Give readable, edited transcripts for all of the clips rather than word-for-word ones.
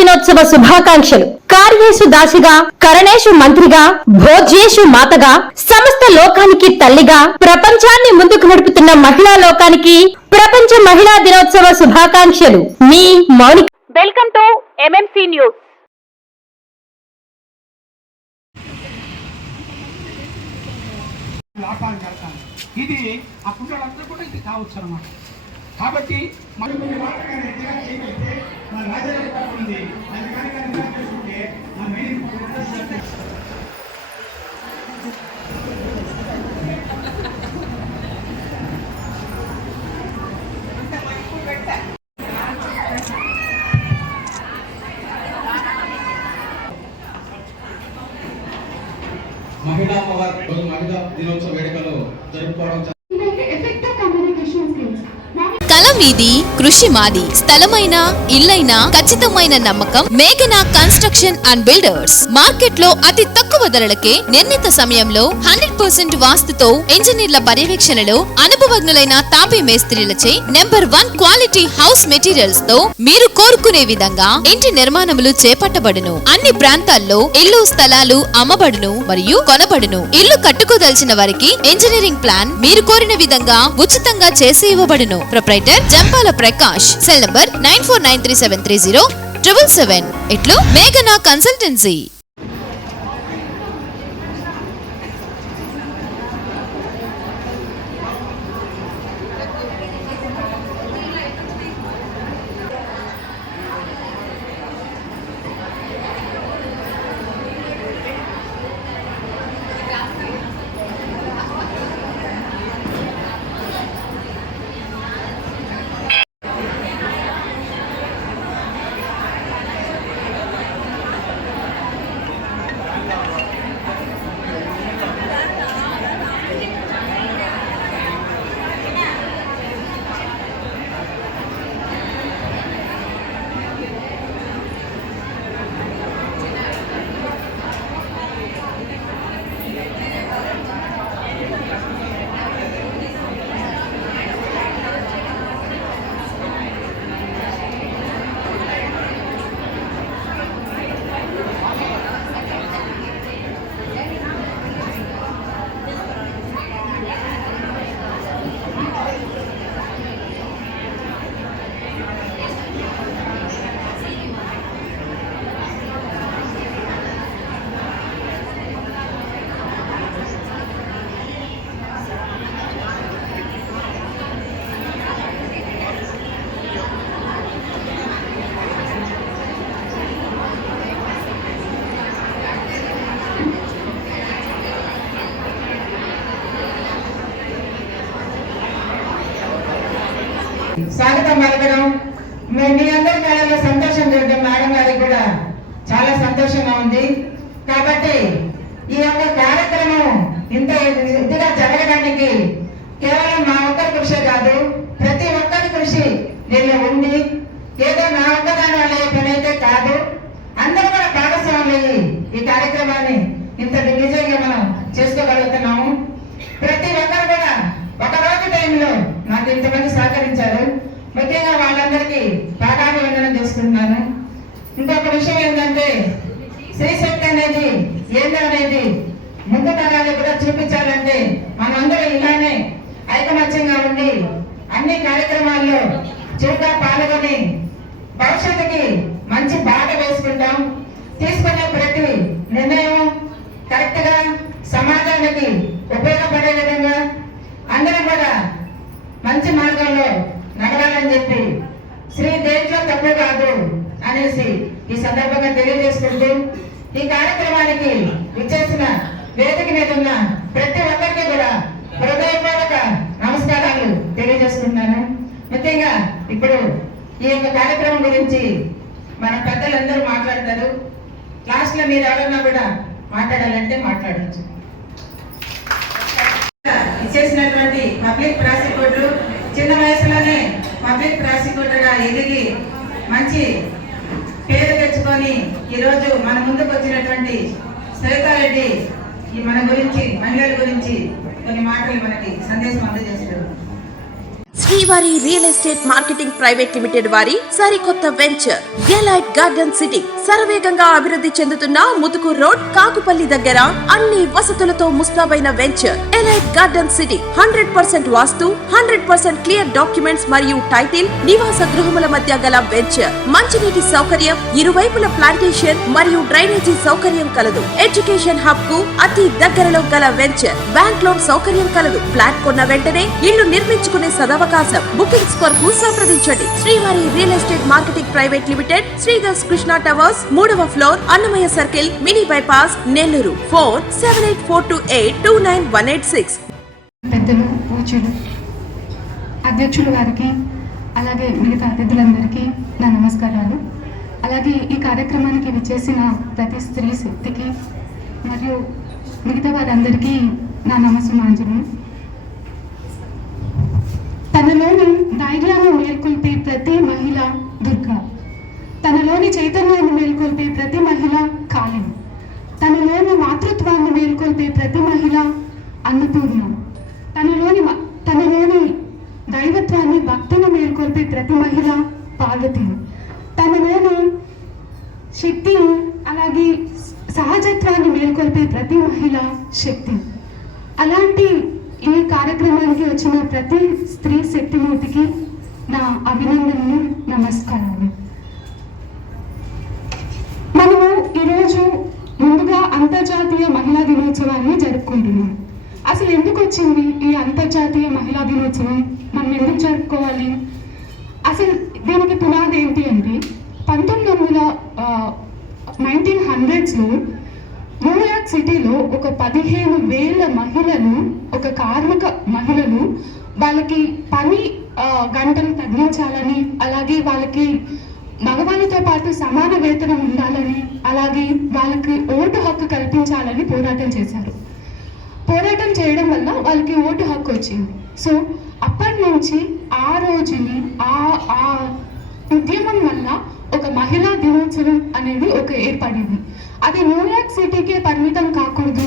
దినోత్సవ శుభాకాంక్షలు. కార్యేషు దాసిగా, కరణేషు మంత్రిగా, భోజ్యేషు మాతగా, సమస్త లోకానికి తల్లిగా ప్రపంచాన్ని ముందుకు నడుపుతున్న మహిళా లోకానికి ప్రపంచ మహిళా దినోత్సవ శుభాకాంక్షలు. మీ Mounika. Welcome to MMC news. ఇది ఆ కుండలందరూ కూడా ఇది కావచ్చు అన్నమాట. కాబట్టి మహిళా పవర్ మహిళా దినోత్సవ వేడుకలు జరుపుకోవడం. కళ మీది, కృషి మాది. స్థలమైన, ఇల్లైనా ఖచ్చితమైన నమ్మకం మేఘనా కన్స్ట్రక్షన్ అండ్ బిల్డర్స్. మార్కెట్ లో అతి తక్కువ ధరలకే నిర్ణీత సమయంలో 100% వాస్తుతో ఇంజనీర్ల పర్యవేక్షణలో అనుభవజ్ఞులైన తాపీ మేస్త్రీలచే నెంబర్ 1 క్వాలిటీ హౌస్ మెటీరియల్స్ తో మీరు కోరుకునే విధంగా ఇంటి నిర్మాణములు చేపట్టబడును. అన్ని ప్రాంతాల్లో ఇల్లు స్థలాలు అమ్మబడును మరియు కొనబడును. ఇల్లు కట్టుకోదలిచిన వారికి ఇంజనీరింగ్ ప్లాన్ మీరు కోరిన విధంగా ఉచితంగా చేసి ఇవ్వబడును. Proprietor Jampala Prakash. Cell number 9493307777. ఇట్లు మేఘనా కన్సల్టెన్సీ. స్వాగతం పలకడం మీ అందరి కళలో సంతోషం చూడడం మేడం గారికి కూడా చాలా సంతోషంగా ఉంది. కాబట్టి ఈ యొక్క కార్యక్రమం ఇంత ఇదిగా జరగడానికి కేవలం మా ఒక్కరి కృషి కాదు, ప్రతి ఒక్కరి కృషి దీనిలో ఉంది. ఏదో నా ఒక్కదాని వల్ల పని అయితే కాదు, అందరూ కూడా భాగస్వాములు ఈ కార్యక్రమాన్ని ఇంత విజయంగా మనం చేసుకోగలుగుతున్నాము. ప్రతి ఒక్కరు కూడా ఒక రోజు టైంలో నాకు ఇంతమంది సహకరించారు. ముఖ్యంగా వాళ్ళందరికీ పాదాభివందనం చేసుకుంటున్నాను. ఇంకొక విషయం ఏంటంటే, స్త్రీ శక్తి అనేది ఏంటనేది ముందు తరాలు కూడా చూపించాలంటే మనందరూ ఇలానే ఐకమత్యంగా ఉండి అన్ని కార్యక్రమాల్లో చురుగ్గా పాల్గొని భవిష్యత్తుకి మంచి బాట వేసుకుంటాం. తీసుకునే ప్రతి నిర్ణయం కరెక్ట్ గా సమాజానికి ఉపయోగపడే విధంగా అందరం కూడా మంచి మార్గంలో నడవాలని చెప్పి శ్రీ దేంట్లో తప్పు కాదు అనేసి ఈ సందర్భంగా తెలియజేసుకుంటూ ఈ కార్యక్రమానికి విచ్చేసిన వేదిక మీద ఉన్న ప్రతి ఒక్కరికి కూడా హృదయపూర్వక నమస్కారాలు తెలియజేసుకుంటున్నాను. ముఖ్యంగా ఇప్పుడు ఈ యొక్క కార్యక్రమం గురించి మన పెద్దలందరూ మాట్లాడతారు. క్లాస్ లో మీరు ఎవరన్నా కూడా మాట్లాడాలంటే మాట్లాడవచ్చు. ఇచ్చేసినటువంటి పబ్లిక్ ప్రాసిక్యూటర్ చిన్న వయసులోనే పబ్లిక్ ప్రాసిక్యూటర్ గా ఎదిగి మంచి పేరు తెచ్చుకొని ఈరోజు మన ముందుకు వచ్చినటువంటి శ్వేతారెడ్డి ఈ మన గురించి మహిళల గురించి కొన్ని మాటలు మనకి సందేశం అందజేస్తారు. శ్రీవారి real estate marketing private limited వారి సరికొత్త వెంచర్ ఎలైట్ గార్డెన్ సిటీ శరవేగంగా అభివృద్ధి చెందుతున్న ముతుకూరు రోడ్ కాకుపల్లి దగ్గర అన్ని వసతులతో ముస్తాబైన వెంచర్ ఎలైట్ గార్డెన్ సిటీ 100% వాస్తు 100% క్లియర్ డాక్యుమెంట్స్ మరియు టైటిల్ నివాస గృహముల మధ్య గల వెంచర్ మంచినీటి సౌకర్యం ఇరువైపుల ప్లాంటేషన్ మరియు డ్రైనేజీ సౌకర్యం కలదు ఎడ్యుకేషన్ హబ్ కు అతి దగ్గరలో గల వెంచర్ బ్యాంక్ లోన్ సౌకర్యం కలదు ఫ్లాట్ కొన్న వెంటనే ఇల్లు నిర్మించుకునే సదవకాశం బుకింగ్స్ కొరకు సంప్రదించండి Srivari real estate marketing private limited Sridhar's Krishna towers 3వ floor Annamayya circle mini bypass Nellore phone 7842829186. పెద్దలు పూజలు అధ్యక్షులు గారికి అలాగే మిగతా అతిథులందరికీ నా నమస్కారాలు. అలాగే ఈ కార్యక్రమానికి విచ్చేసిన ప్రతి స్త్రీ శక్తికి మరియు మిగతా వారందరికీ నా నమస్సుమాంజలు. తనలోని ధైర్యాన్ని మేల్కొల్పే ప్రతి మహిళ దుర్గా, తనలోని చైతన్యాన్ని మేల్కొల్పే ప్రతి మహిళ కాళిని, తనలోని మాతృత్వాన్ని మేల్కొల్పే ప్రతి మహిళ అన్నపూర్ణ, తనలోని దైవత్వాన్ని భక్తిని మేల్కొల్పే ప్రతి మహిళ పార్వతి, తనలోని శక్తిని అలాగే సహజత్వాన్ని మేల్కొల్పే ప్రతి మహిళ శక్తి. అలాంటి ఈ కార్యక్రమానికి వచ్చిన ప్రతి స్త్రీ శక్తిమూర్తికి నా అభినందనలు, నమస్కారాలు. మనము ఈరోజు ముందుగా అంతర్జాతీయ మహిళా దినోత్సవాన్ని జరుపుకుంటున్నాం. అసలు ఎందుకు వచ్చింది ఈ అంతర్జాతీయ మహిళా దినోత్సవం? మనం ఎందుకు జరుపుకోవాలి? అసలు దీనికి పునాది ఏంటి అంటే 1900s న్యూయార్క్ సిటీలో ఒక 15,000 మహిళలు, ఒక కార్మిక మహిళలు వాళ్ళకి పని గంటలు తగ్గించాలని, అలాగే వాళ్ళకి మగవాళ్ళతో పాటు సమాన వేతనం ఉండాలని, అలాగే వాళ్ళకి ఓటు హక్కు కల్పించాలని పోరాటం చేశారు. పోరాటం చేయడం వల్ల వాళ్ళకి ఓటు హక్కు వచ్చింది. సో అప్పటి నుంచి ఆ రోజుని ఆ ఉద్యమం వల్ల ఒక మహిళా దినోత్సవం అనేది ఒక ఏర్పడింది. అది న్యూయార్క్ సిటీకే పరిమితం కాకూడదు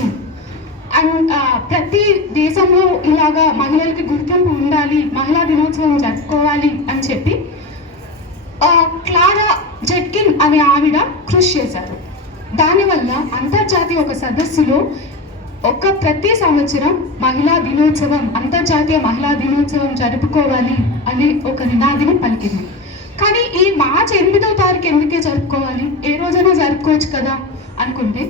అండ్ ప్రతి దేశంలో ఇలాగా మహిళలకి గుర్తింపు ఉండాలి, మహిళా దినోత్సవం జరుపుకోవాలి అని చెప్పి క్లారా జెట్కిన్ అనే ఆవిడ కృషి చేశారు. దానివల్ల అంతర్జాతీయ ఒక సదస్సులో ప్రతి సంవత్సరం మహిళా దినోత్సవం, అంతర్జాతీయ మహిళా దినోత్సవం జరుపుకోవాలి అని ఒక నినాదిని పలికింది. కానీ ఈ మార్చి 8వ తారీఖు ఎందుకే జరుపుకోవాలి? ఏ రోజైనా జరుపుకోవచ్చు కదా అనుకుంటే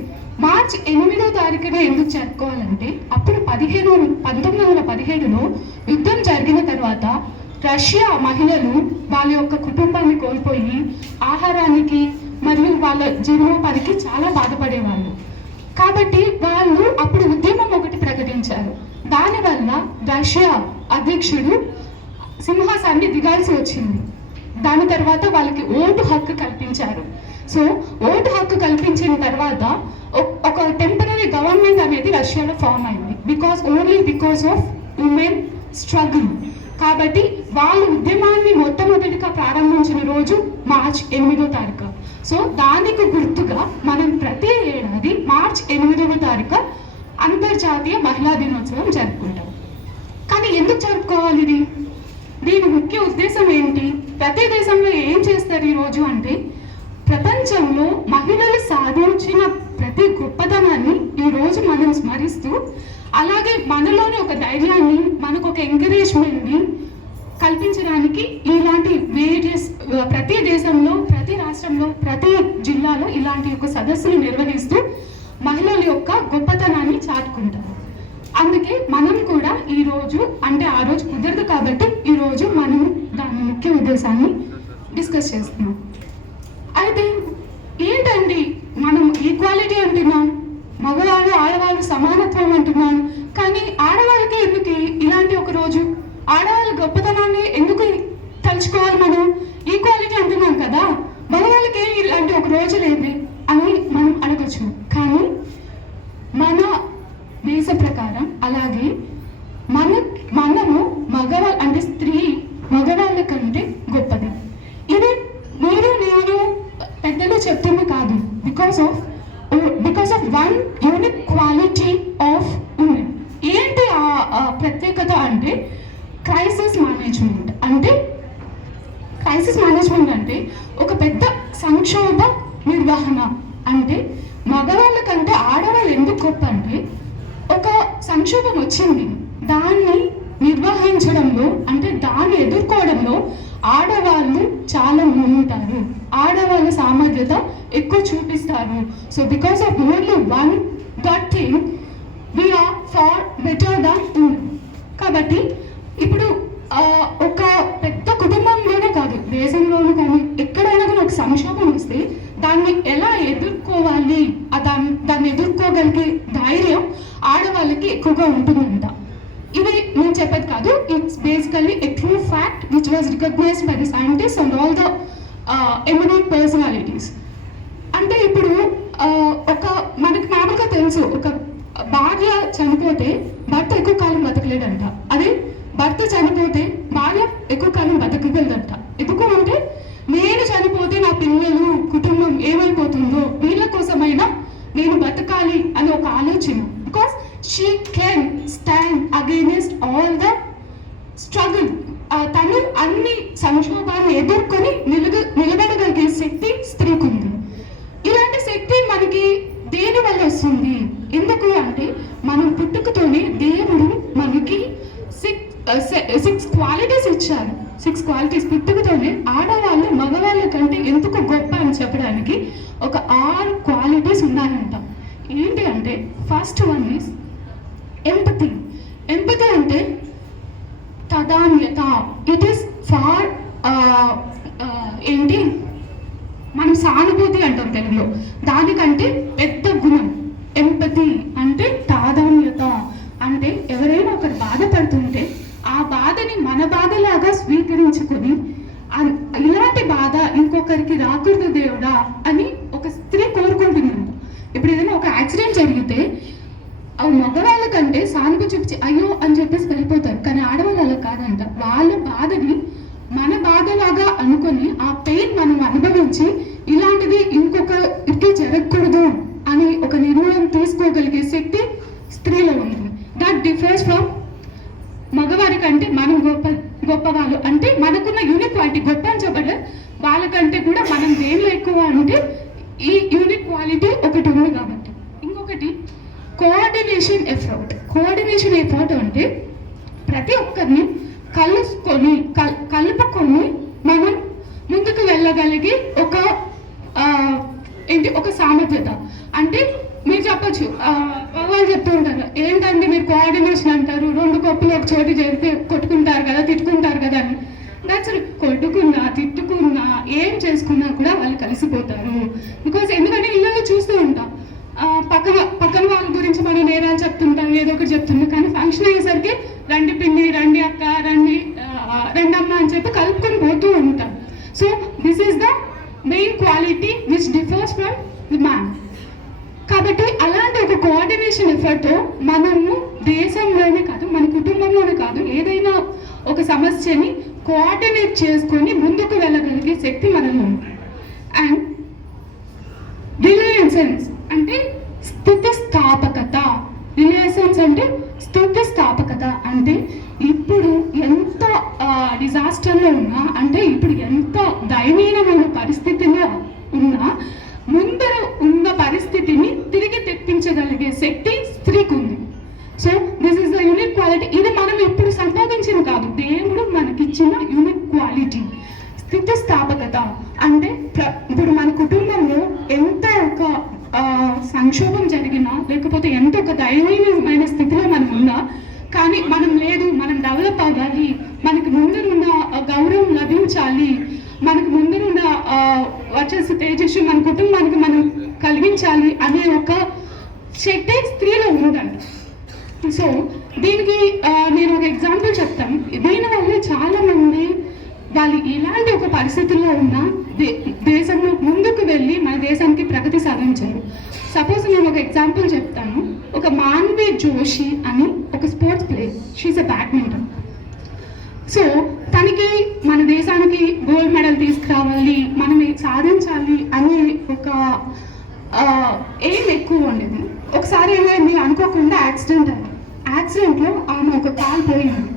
మార్చి 8వ తారీఖున ఎందుకు జరుపుకోవాలంటే అప్పుడు 1917లో యుద్ధం జరిగిన తర్వాత రష్యా మహిళలు వాళ్ళ యొక్క కుటుంబాన్ని కోల్పోయి ఆహారానికి మరియు వాళ్ళ జీవనోపాధికి చాలా బాధపడేవాళ్ళు. కాబట్టి వాళ్ళు అప్పుడు ఉద్యమం ఒకటి ప్రకటించారు. దానివల్ల రష్యా అధ్యక్షుడు సింహాసాన్ని దిగాల్సి వచ్చింది. దాని తర్వాత వాళ్ళకి ఓటు హక్కు కల్పించారు. సో ఓటు హక్కు కల్పించిన తర్వాత ఒక టెంపరీ గవర్నమెంట్ అనేది రష్యాలో ఫామ్ అయింది. Only because of women struggle. కాబట్టి వాళ్ళు ఉద్యమాన్ని మొట్టమొదటిగా ప్రారంభించిన రోజు మార్చ్ 8వ తారీఖు. సో దానికి గుర్తుగా మనం ప్రతి ఏడాది మార్చ్ 8వ తారీఖు అంతర్జాతీయ మహిళా దినోత్సవం జరుపుకుంటాం. కానీ ఎందుకు జరుపుకోవాలి ఇది? దీని ముఖ్య ఉద్దేశం ఏంటి? ప్రతి దేశంలో ఏం చేస్తారు ఈ రోజు అంటే ప్రపంచంలో మహిళలు సాధించిన ప్రతి గొప్పతనాన్ని ఈ రోజు మనం స్మరిస్తూ, అలాగే మనలోని ఒక ధైర్యాన్ని, మనకు ఒక ఎంకరేజ్మెంట్ని కల్పించడానికి ఇలాంటి ప్రతి దేశంలో, ప్రతి రాష్ట్రంలో, ప్రతి జిల్లాలో ఇలాంటి ఒక సదస్సులు నిర్వహిస్తూ మహిళల యొక్క గొప్పతనాన్ని చాటుకుంటారు. అందుకే మనం కూడా ఈరోజు అంటే ఆ రోజు కుదరదు కాబట్టి ఈరోజు మనం దాని ముఖ్య ఉద్దేశాన్ని డిస్కస్ చేస్తున్నాం. అయితే ఏంటండి మనం ఈక్వాలిటీ అంటున్నాం, మగవాళ్ళు ఆడవాళ్ళు సమానత్వం అంటున్నాం, కానీ ఆడవాళ్ళకి ఎందుకు ఇలాంటి ఒక రోజు? ఆడవాళ్ళ గొప్పతనాన్ని ఎందుకు తలుచుకోవాలి? మనం ఈక్వాలిటీ అంటున్నాం కదా, మగవాళ్ళకి ఇలాంటి ఒక రోజు లేదు అని మనం అడగచ్చు. కానీ మన దేశ ప్రకారం అలాగే మనము మగవాళ్ళు అంటే స్త్రీ మగవాళ్ళ కంటే గొప్పది. ఇది నేను పెద్దలు చెప్తుంది కాదు. Because of one unique quality of women. ఏంటి ఆ ప్రత్యేకత అంటే క్రైసిస్ మేనేజ్మెంట్. అంటే క్రైసిస్ మేనేజ్మెంట్ అంటే ఒక పెద్ద సంక్షోభ నిర్వహణ. అంటే మగవాళ్ళ కంటే ఆడవాళ్ళు ఎందుకు గొప్ప అంటే ఒక సంక్షోభం వచ్చింది, దాన్ని నిర్వహించడంలో అంటే దాన్ని ఎదుర్కోవడంలో ఆడవాళ్ళు చాలా ముందుంటారు, ఆడవాళ్ళ సామర్థ్యత ఎక్కువ చూపిస్తారు. So because of only one that thing we are far better than women. కాబట్టి ఇప్పుడు ఒక పెద్ద కుటుంబంలోనే కాదు, దేశంలోనూ కానీ ఎక్కడైనా కానీ ఒక సంక్షోభం వస్తే దాన్ని ఎలా ఎదుర్కోవాలి, దాన్ని ఎదుర్కోగలిగే ధైర్యం ఆడవాళ్ళకి ఎక్కువగా ఉంటుందంట. ఇది నేను చెప్పేది కాదు, it's basically a true fact which was recognised by the scientist and all the eminent personalities. అంటే ఇప్పుడు ఒక మనకి మామూలుగా తెలుసు, ఒక భార్య చనిపోతే భర్త ఎక్కువ కాలం బతకలేడంట, అదే భర్త చనిపోతే భార్య ఎక్కువ కాలం బతకగలదంట. ఎందుకు అంటే నేను చనిపోతే నా పిల్లలు కుటుంబం ఏమైపోతుందో, వీళ్ళ కోసమైనా నేను బతకాలి అని ఒక ఆలోచన. Because she can stand against all the struggle. తను అన్ని సంక్షోభాన్ని ఎదుర్కొని నిలబడగలిగే శక్తి స్త్రీకి ఉంది. ఇలాంటి శక్తి మనకి దేని వల్ల వస్తుంది? ఎందుకు అంటే మనం పుట్టుకతోనే దేవుడు మనకి సిక్స్ క్వాలిటీస్ ఇచ్చారు. 6 క్వాలిటీస్ పుట్టుకతోనే ఆడవాళ్ళు మగవాళ్ళ కంటే ఎందుకు గొప్ప అని చెప్పడానికి ఒక 6 క్వాలిటీస్ ఉన్నాయంట. ఏంటి అంటే first one is empathy. Empathy అంటే తదాన్యత. ఇట్ ఈస్ ఫార్ ఏంటి మనం సానుభూతి అంటాం తెలుగులో, దానికంటే పెద్ద గుణం. ఎంపతి అంటే తాదాన్యత. అంటే ఎవరైనా ఒకరు బాధపడుతుంటే ఆ బాధని మన బాధలాగా స్వీకరించుకొని ఇలాంటి బాధ ఇంకొకరికి రాకూడదు దేవుడా అని ఒక స్త్రీ కోరుకుంటుందంట. ఇప్పుడు ఏదైనా ఒక యాక్సిడెంట్ జరిగితే మగవాళ్ళ కంటే సానుభూతి చూపించి అయ్యో అని చెప్పేసి వెళ్ళిపోతారు, కానీ ఆడవాళ్ళు అలా కాదంట. వాళ్ళ బాధని మన బాధలాగా అనుకొని ఆ పెయిన్ మనం అనుభవించి ఇలాంటిది ఇంకొకరికి జరగకూడదు అని ఒక నిర్ణయం తీసుకోగలిగే శక్తి స్త్రీలో ఉంది. దట్ డిఫరెన్స్ ఫ్రమ్ మగవారి కంటే మనం గొప్పవాళ్ళు. అంటే మనకున్న యూనిక్ క్వాలిటీ గొప్ప అని చెప్పలేదు, వాళ్ళకంటే కూడా మనం దేనిలో ఎక్కువ అంటే ఈ యూనిక్ క్వాలిటీ ఒకటి ఉంది కాబట్టి. ఇంకొకటి కోఆర్డినేషన్ ఎఫర్ట్. కోఆర్డినేషన్ ఎఫర్ట్ అంటే ప్రతి ఒక్కరిని కలుపుకొని మనం ముందుకు వెళ్ళగలిగి ఒక సామర్థ్యత. అంటే మీరు చెప్పచ్చు, వాళ్ళు చెప్తూ ఉంటారు ఏంటంటే మీరు కోఆర్డినేషన్ అంటారు, 2 కప్పులు ఒక చోటు చేరితే కొట్టుకుంటారు కదా, తిట్టుకుంటారు కదా అని. దట్స్ కొట్టుకున్నా తిట్టుకున్నా ఏం చేసుకున్నా కూడా వాళ్ళు కలిసిపోతారు. బికాస్ ఎందుకంటే ఇళ్ళలో చూస్తూ ఉంటాం, పక్కన వాళ్ళ గురించి మనం నేరాలు చెప్తుంటాం, ఏదో ఒకటి చెప్తుంటాం, కానీ ఫంక్షన్ అయ్యేసరికి రండి పిన్ని, రండి అక్క, రండి అమ్మ అని చెప్పి కలుపుకొని పోతూ ఉంటాం. So this is the main quality which differs from the man. కాబట్టి అలాంటి ఒక కోఆర్డినేషన్ ఎఫర్ట్తో మనము దేశంలోనే కాదు, మన కుటుంబంలోనే కాదు, ఏదైనా ఒక సమస్యని కోఆర్డినేట్ చేసుకొని ముందుకు వెళ్ళగలిగే శక్తి మనలో ఉంది. అండ్ రిలయన్స్ అంటే స్థితిస్థాపకత. రిలయన్స్ అంటే స్థితిస్థాపకత అంటే ఇప్పుడు ఎంత డిజాస్టర్లో ఉన్నా, అంటే ఇప్పుడు ఎంత దయనీయమైన పరిస్థితిలో ఉన్నా ముందర ఉన్న పరిస్థితిని తిరిగి తెప్పించగలిగే శక్తి స్త్రీకి ఉంది. So this is the unique quality. ఇది మనం ఎప్పుడు సంపాదించింది కాదు, దేవుడు మనకిచ్చిన యూనిక్ క్వాలిటీ స్థితిస్థాపకత. అంటే ఇప్పుడు మన కుటుంబంలో ఎంత ఒక సంక్షోభం జరిగినా, లేకపోతే ఎంత ఒక దయనీయమైన స్థితిలో మనం ఉన్నా, కానీ మనం లేదు, మనం డెవలప్ అవ్వాలి, మనకు ముందరున్న గౌరవం లభించాలి, మనకు ముందరున్న వచ్చేసి తేజస్సు మన కుటుంబానికి మనం కలిగించాలి అనే ఒక శక్తి స్త్రీలో ఉందండి. సో దీనికి నేను ఒక ఎగ్జాంపుల్ చెప్తాను. దీనివల్ల చాలామంది వాళ్ళు ఇలాంటి ఒక పరిస్థితుల్లో ఉన్న దేశంలో ముందుకు వెళ్ళి మన దేశానికి ప్రగతి సాధించారు. సపోజ్ నేను ఒక ఎగ్జాంపుల్ చెప్తాను. ఒక మాన్వి జోషి అని ఒక స్పోర్ట్స్ ప్లేయర్, షీఈస్ ఎ బ్యాడ్మింటన్. సో తనకి మన దేశానికి గోల్డ్ మెడల్ తీసుకురావాలి, మనం సాధించాలి అనే ఒక ఎయిమ్ ఎక్కువ ఉండేది. ఒకసారి ఏమైంది, అనుకోకుండా యాక్సిడెంట్ అయింది. యాక్సిడెంట్లో ఆమె ఒక కాలు పోయింది.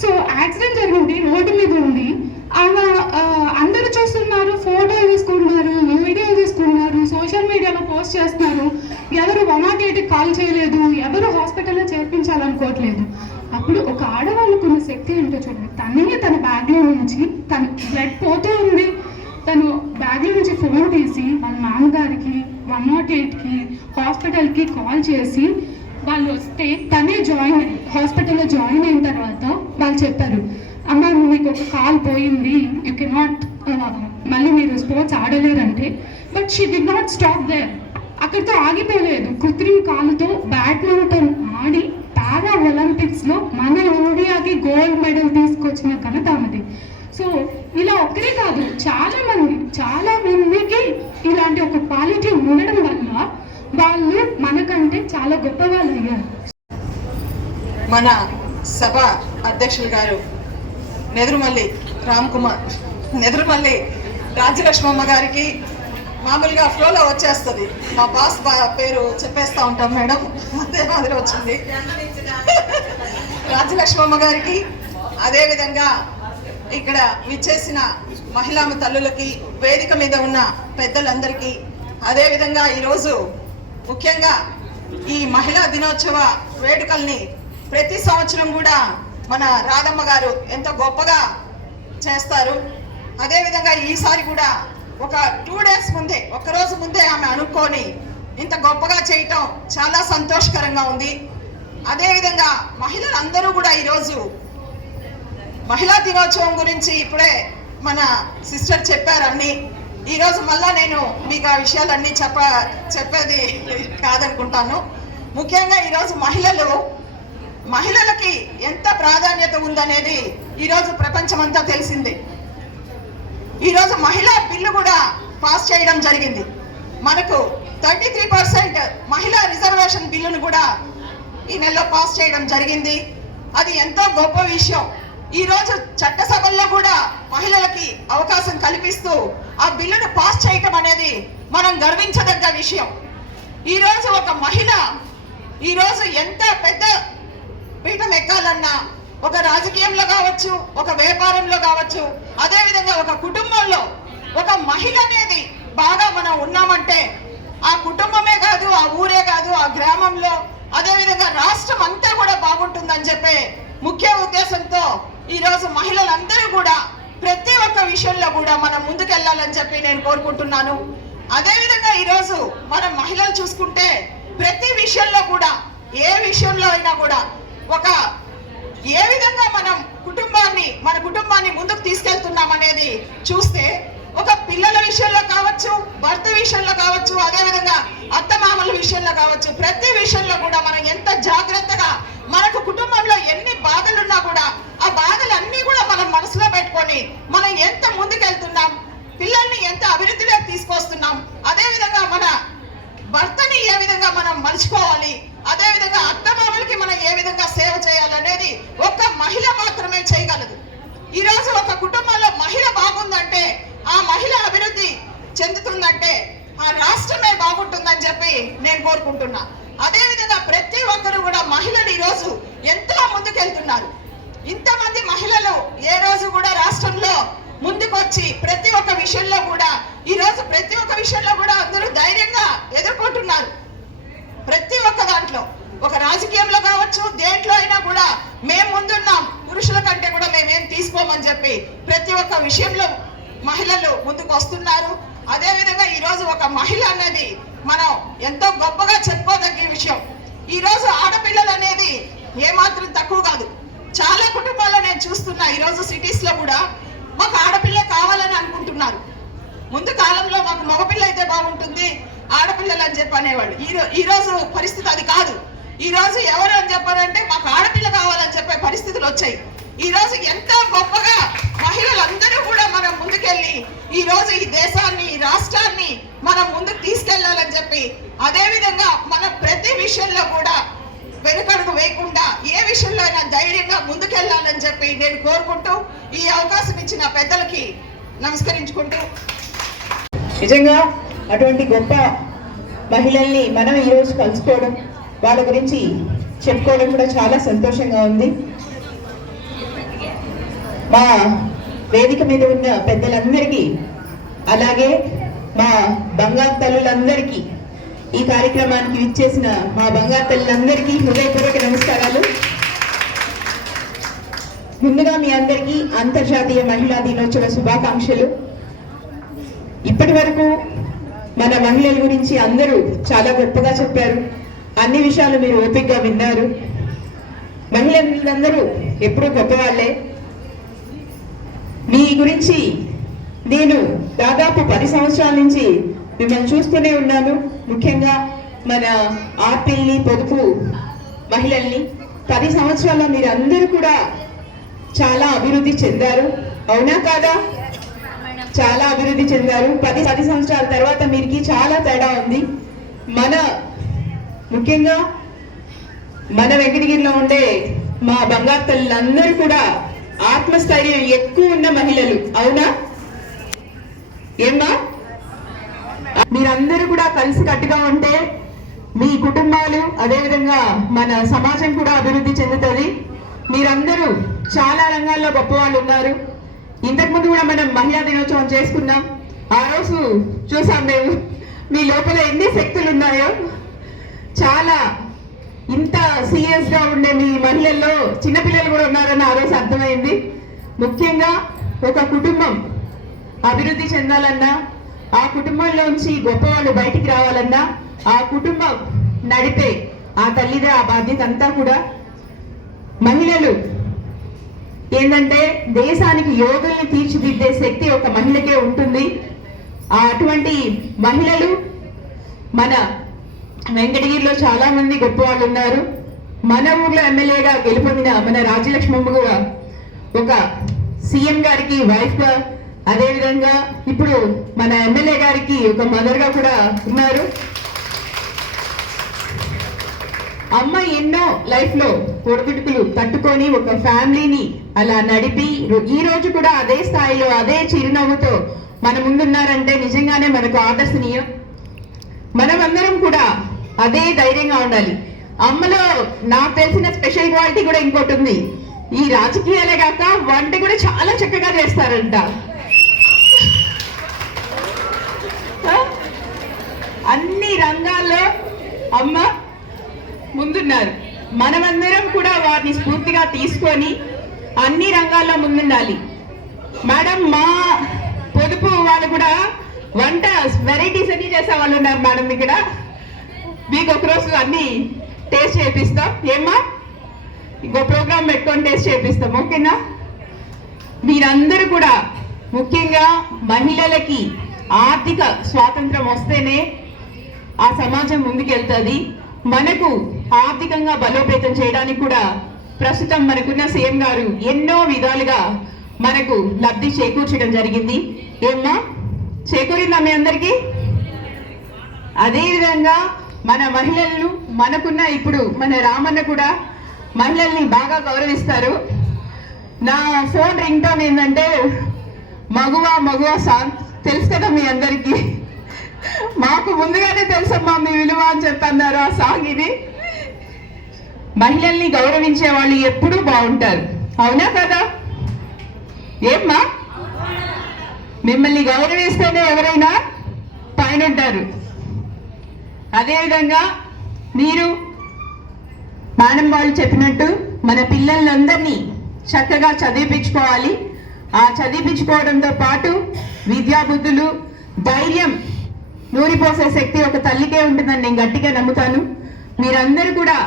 సో యాక్సిడెంట్ జరిగింది, రోడ్డు మీద ఉంది. ఆమె అందరూ చూస్తున్నారు, ఫోటోలు తీసుకుంటున్నారు, వీడియోలు తీసుకుంటున్నారు, సోషల్ మీడియాలో పోస్ట్ చేస్తున్నారు. ఎవరు 108కి కాల్ చేయలేదు, ఎవరు హాస్పిటల్లో చేర్పించాలనుకోవట్లేదు. అప్పుడు ఒక ఆడవాళ్ళకు ఉన్న శక్తి ఏంటో చూడండి. తనని తన బ్యాగ్లో నుంచి, తన బ్లడ్ పోతూ ఉంది, తను బ్యాగ్లో నుంచి ఫోన్ తీసి వాళ్ళ నాన్నగారికి 108కి హాస్పిటల్కి కాల్ చేసి వాళ్ళు వస్తే తనే హాస్పిటల్లో జాయిన్ అయిన తర్వాత వాళ్ళు చెప్పారు, అమ్మ మీకు ఒక కాల్ పోయింది, యూ కెనాట్ మళ్ళీ మీరు స్పోర్ట్స్ ఆడలేరంటే. But she did not stop there. అక్కడితో ఆగిపోలేదు. కృత్రిమ కాలుతో బ్యాడ్మింటన్ ఆడి పారా ఒలింపిక్స్లో మన ఇండియాకి గోల్డ్ మెడల్ తీసుకొచ్చిన ఘనత ఆమెది. సో ఇలా ఒక్కరే కాదు, చాలా మందికి ఇలాంటి ఒక క్వాలిటీ ఉండడం వల్ల వాళ్ళు మనకంటే చాలా గొప్ప వాళ్ళు అయ్యారు. మన సభ అధ్యక్షులు గారు నెదురుమల్లి రాజ్యలక్ష్మమ్మ గారికి మామూలుగా ఫ్లోలో వచ్చేస్తుంది. మా బాస్ పేరు చెప్పేస్తూ ఉంటాం మేడం, అదే మాదిరి వచ్చింది. రాజ్యలక్ష్మమ్మ గారికి, అదేవిధంగా ఇక్కడ విచ్చేసిన మహిళా తల్లులకి, వేదిక మీద ఉన్న పెద్దలందరికీ, అదేవిధంగా ఈరోజు ముఖ్యంగా ఈ మహిళా దినోత్సవ వేడుకల్ని ప్రతి సంవత్సరం కూడా మన రాధమ్మ గారు ఎంతో గొప్పగా చేస్తారు. అదేవిధంగా ఈసారి కూడా ఒక 2 days ముందే, ఒక్కరోజు ముందే ఆమె అనుకొని ఇంత గొప్పగా చేయటం చాలా సంతోషకరంగా ఉంది. అదేవిధంగా మహిళలందరూ కూడా ఈరోజు మహిళా దినోత్సవం గురించి ఇప్పుడే మన సిస్టర్ చెప్పారు అన్ని. ఈరోజు మళ్ళా నేను మీకు ఆ విషయాలన్నీ చెప్పేది కాదనుకుంటాను. ముఖ్యంగా ఈరోజు మహిళలకి ఎంత ప్రాధాన్యత ఉందనేది ఈరోజు ప్రపంచమంతా తెలిసిందే. ఈరోజు మహిళా బిల్లు కూడా పాస్ చేయడం జరిగింది. మనకు 33% మహిళా రిజర్వేషన్ బిల్లును కూడా ఈ నెలలో పాస్ చేయడం జరిగింది. అది ఎంతో గొప్ప విషయం. ఈరోజు చట్టసభల్లో కూడా మహిళలకి అవకాశం కల్పిస్తూ ఆ బిల్లును పాస్ చేయటం అనేది మనం గర్వించదగ్గ విషయం. ఈరోజు ఒక మహిళ ఈరోజు ఎంత పెద్ద పీఠం ఎక్కాలన్నా, ఒక రాజకీయంలో కావచ్చు, ఒక వ్యాపారంలో కావచ్చు, అదేవిధంగా ఒక కుటుంబంలో ఒక మహిళ అనేది బాగా మనం ఉన్నామంటే ఆ కుటుంబమే కాదు, ఆ ఊరే కాదు, ఆ గ్రామంలో, అదేవిధంగా రాష్ట్రం అంతా కూడా బాగుంటుందని చెప్పే ముఖ్య ఉద్దేశంతో ఈరోజు మహిళలందరూ కూడా ప్రతి ఒక్క విషయంలో కూడా మనం ముందుకెళ్లాలని చెప్పి నేను కోరుకుంటున్నాను. అదేవిధంగా ఈరోజు మనం మహిళలు చూసుకుంటే ప్రతి విషయంలో కూడా, ఏ విషయంలో అయినా కూడా ఏ విధంగా మన కుటుంబాన్ని ముందుకు తీసుకెళ్తున్నాం అనేది చూస్తే, ఒక పిల్లల విషయంలో కావచ్చు, భర్త విషయంలో కావచ్చు, అదేవిధంగా అత్తమామల విషయంలో కావచ్చు, ప్రతి విషయంలో కూడా మనం ఎంత జాగ్రత్తగా, మనకు కుటుంబంలో ఎన్ని బాధలున్నా కూడా ఆ బాధలన్నీ కూడా మనం మనసులో పెట్టుకొని మనం ఎంత ముందుకెళ్తున్నాం, పిల్లల్ని ఎంత అభివృద్ధిలోకి తీసుకొస్తున్నాం, అదేవిధంగా మన భర్తని ఏ విధంగా మనం మలుచుకోవాలి, అదేవిధంగా అత్తమామలకి మనం ఏ విధంగా సేవ చేయాలనేది ఒక మహిళ మాత్రమే చేయగలదు. ఈరోజు ఒక కుటుంబంలో మహిళ బాగుందంటే, ఆ మహిళ అభివృద్ధి చెందుతుందంటే ఆ రాష్ట్రమే బాగుంటుందని చెప్పి నేను కోరుకుంటున్నా. అదేవిధంగా ప్రతి ఒక్కరు కూడా మహిళలు ఈరోజు ఎంతో ముందుకెళ్తున్నారు. ఇంతమంది మహిళలు ఏ రోజు కూడా రాష్ట్రంలో ముందుకొచ్చి ప్రతి ఒక్క విషయంలో కూడా అందరూ ధైర్యంగా ఎదుర్కొంటున్నారు. ప్రతి ఒక్క దాంట్లో, ఒక రాజకీయంలో కావచ్చు, దేంట్లో అయినా కూడా మేము ముందున్నాం, పురుషుల కంటే కూడా మేమేం తీసుకోమని చెప్పి ప్రతి ఒక్క విషయంలో మహిళలు ముందుకు వస్తున్నారు. అదేవిధంగా ఈరోజు ఒక మహిళ అనేది మనం ఎంతో గొప్పగా చెప్పుకోదగ్గ విషయం. ఈరోజు ఆడపిల్లలు అనేది ఏమాత్రం తక్కువ కాదు. చాలా కుటుంబాల్లో నేను చూస్తున్నా, ఈరోజు సిటీస్లో కూడా మాకు ఆడపిల్ల కావాలని అనుకుంటున్నారు. ముందు కాలంలో మాకు మగపిల్ల అయితే బాగుంటుంది, ఆడపిల్లలు అని చెప్పి అనేవాళ్ళు. ఈరోజు పరిస్థితి అది కాదు. ఈరోజు ఎవరు అని చెప్పారంటే మాకు ఆడపిల్ల కావాలని చెప్పే పరిస్థితులు వచ్చాయి. ఈరోజు ఎంతో గొప్పగా మహిళలందరూ కూడా మనం ముందుకెళ్ళి ఈరోజు ఈ దేశాన్ని, ఈ రాష్ట్రాన్ని మనం ముందుకు తీసుకెళ్లాలని చెప్పి, అదేవిధంగా మన ప్రతి విషయంలో కూడా వెనుకడుగు వేయకుండా ఏ విషయంలో అయినా ధైర్యంగా ముందుకెళ్లాలని చెప్పి నేను కోరుకుంటూ ఈ అవకాశం ఇచ్చిన పెద్దలకి నమస్కరించుకుంటూ, నిజంగా అటువంటి గొప్ప మహిళల్ని మనం ఈరోజు కలుసుకోవడం, వాళ్ళ గురించి చెప్పుకోవడం కూడా చాలా సంతోషంగా ఉంది. మా వేదిక మీద ఉన్న పెద్దలందరికీ, అలాగే మా బంగారు తల్లులందరికీ, ఈ కార్యక్రమానికి విచ్చేసిన మా బంగారు తల్లులందరికీ హృదయపూర్వక నమస్కారాలు. ముందుగా మీ అందరికీ అంతర్జాతీయ మహిళా దినోత్సవ శుభాకాంక్షలు. ఇప్పటి వరకు మన మహిళల గురించి అందరూ చాలా గొప్పగా చెప్పారు. అన్ని విషయాలు మీరు ఓపికగా విన్నారు. మహిళలందరూ ఎప్పుడూ గొప్పవాళ్లే. మీ గురించి నేను దాదాపు 10 సంవత్సరాల నుంచి మిమ్మల్ని చూస్తూనే ఉన్నాను. ముఖ్యంగా మన ఆర్పిల్ని, పొదుపు మహిళల్ని 10 సంవత్సరాల్లో మీరు అందరూ కూడా చాలా అభివృద్ధి చెందారు. అవునా కాదా? చాలా అభివృద్ధి చెందారు. 10 సంవత్సరాల తర్వాత మీకు చాలా తేడా ఉంది. ముఖ్యంగా మన వెంకటగిరిలో ఉండే మా బంగారు తల్లులందరూ కూడా ఆత్మస్థైర్యం ఎక్కువ ఉన్న మహిళలు. అవునా? ఏమ్మా? మీరందరూ కూడా కలిసి కట్టుగా ఉంటే మీ కుటుంబాలు, అదేవిధంగా మన సమాజం కూడా అభివృద్ధి చెందుతుంది. మీరందరూ చాలా రంగాల్లో గొప్పవాళ్ళు ఉన్నారు. ఇంతకుముందు కూడా మనం మహిళా దినోత్సవం చేసుకున్నాం. ఆ రోజు చూసాం మేము మీ లోపల ఎన్ని శక్తులు ఉన్నాయో. చాలా ఇంత సీరియస్ గా ఉండే మీ మహిళల్లో చిన్నపిల్లలు కూడా ఉన్నారని ఆ రోజు అర్థమైంది. ముఖ్యంగా ఒక కుటుంబం అభివృద్ధి చెందాలన్నా, ఆ కుటుంబంలోంచి గొప్పవాళ్ళు బయటికి రావాలన్నా, ఆ కుటుంబం నడిపే ఆ తల్లిదే ఆ బాధ్యత అంతా కూడా. మహిళలు ఏంటంటే దేశానికి యోగుల్ని తీర్చిదిద్దే శక్తి ఒక మహిళకే ఉంటుంది. అటువంటి మహిళలు మన వెంకటగిరిలో చాలా మంది గొప్ప వాళ్ళు ఉన్నారు. మన ఊర్లో ఎమ్మెల్యేగా గెలుపొందిన మన రాజ్యలక్ష్మమ్మ కూడా ఒక సీఎం గారికి వైఫ్ గా, అదేవిధంగా ఇప్పుడు మన ఎమ్మెల్యే గారికి ఒక మదర్ గా కూడా ఉన్నారు. అమ్మ ఎన్నో లైఫ్ లో ఒడిదుడుకులు తట్టుకొని ఒక ఫ్యామిలీని అలా నడిపి ఈ రోజు కూడా అదే స్థాయిలో అదే చిరునవ్వుతో మన ముందున్నారంటే నిజంగానే మనకు ఆదర్శనీయం. మనమందరం కూడా అదే ధైర్యంగా ఉండాలి. అమ్మలో నాకు తెలిసిన స్పెషల్ క్వాలిటీ కూడా ఇంకోటి ఉంది. ఈ రాజకీయాలే కాక వంట కూడా చాలా చక్కగా చేస్తారంట. అన్ని రంగాల్లో అమ్మ ముందున్నారు. మనమందరం కూడా వాటిని స్ఫూర్తిగా తీసుకొని అన్ని రంగాల్లో ముందుండాలి. మేడం, మా పొదుపు వాళ్ళు కూడా వంట వెరైటీస్ అన్ని చేసే వాళ్ళు ఉన్నారు మేడం. ఇక్కడ మీకు ఒకరోజు అన్ని టేస్ట్ చేపిస్తాం. ఏమ్మా? ఇంకో ప్రోగ్రామ్ పెట్టుకొని టేస్ట్ చేపిస్తాం. ఓకేనా? మీరందరూ కూడా ముఖ్యంగా మహిళలకి ఆర్థిక స్వాతంత్రం వస్తేనే ఆ సమాజం ముందుకెళ్తుంది. మనకు ఆర్థికంగా బలోపేతం చేయడానికి కూడా ప్రస్తుతం మనకున్న సీఎం గారు ఎన్నో విధాలుగా మనకు లబ్ధి చేకూర్చడం జరిగింది. ఏమ్మా? చేకూరిందా మీ అందరికీ? అదేవిధంగా మన మహిళలను మనకున్న ఇప్పుడు మన రామన్న కూడా మహిళల్ని బాగా గౌరవిస్తారు. నా ఫోన్ రింగ్ టోన్ ఏంటంటే మగువా మగువా సాంగ్. తెలుసు కదా మీ అందరికీ. మాకు ముందుగానే తెలుసమ్మా మీ విలువ అని చెప్పన్నారు ఆ సాంగ్. ఇది మహిళల్ని గౌరవించే వాళ్ళు ఎప్పుడూ బాగుంటారు. అవునా కదా? ఏమ్మా? మిమ్మల్ని గౌరవిస్తేనే ఎవరైనా పైన ఉంటారు. అదేవిధంగా మీరు మేడం వాళ్ళు చెప్పినట్టు మన పిల్లలందరినీ చక్కగా చదివించుకోవాలి. ఆ చదివించుకోవడంతో పాటు విద్యాబుద్ధులు, ధైర్యం నూరిపోసే శక్తి ఒక తల్లికే ఉంటుందని నేను గట్టిగా నమ్ముతాను. మీరందరూ కూడా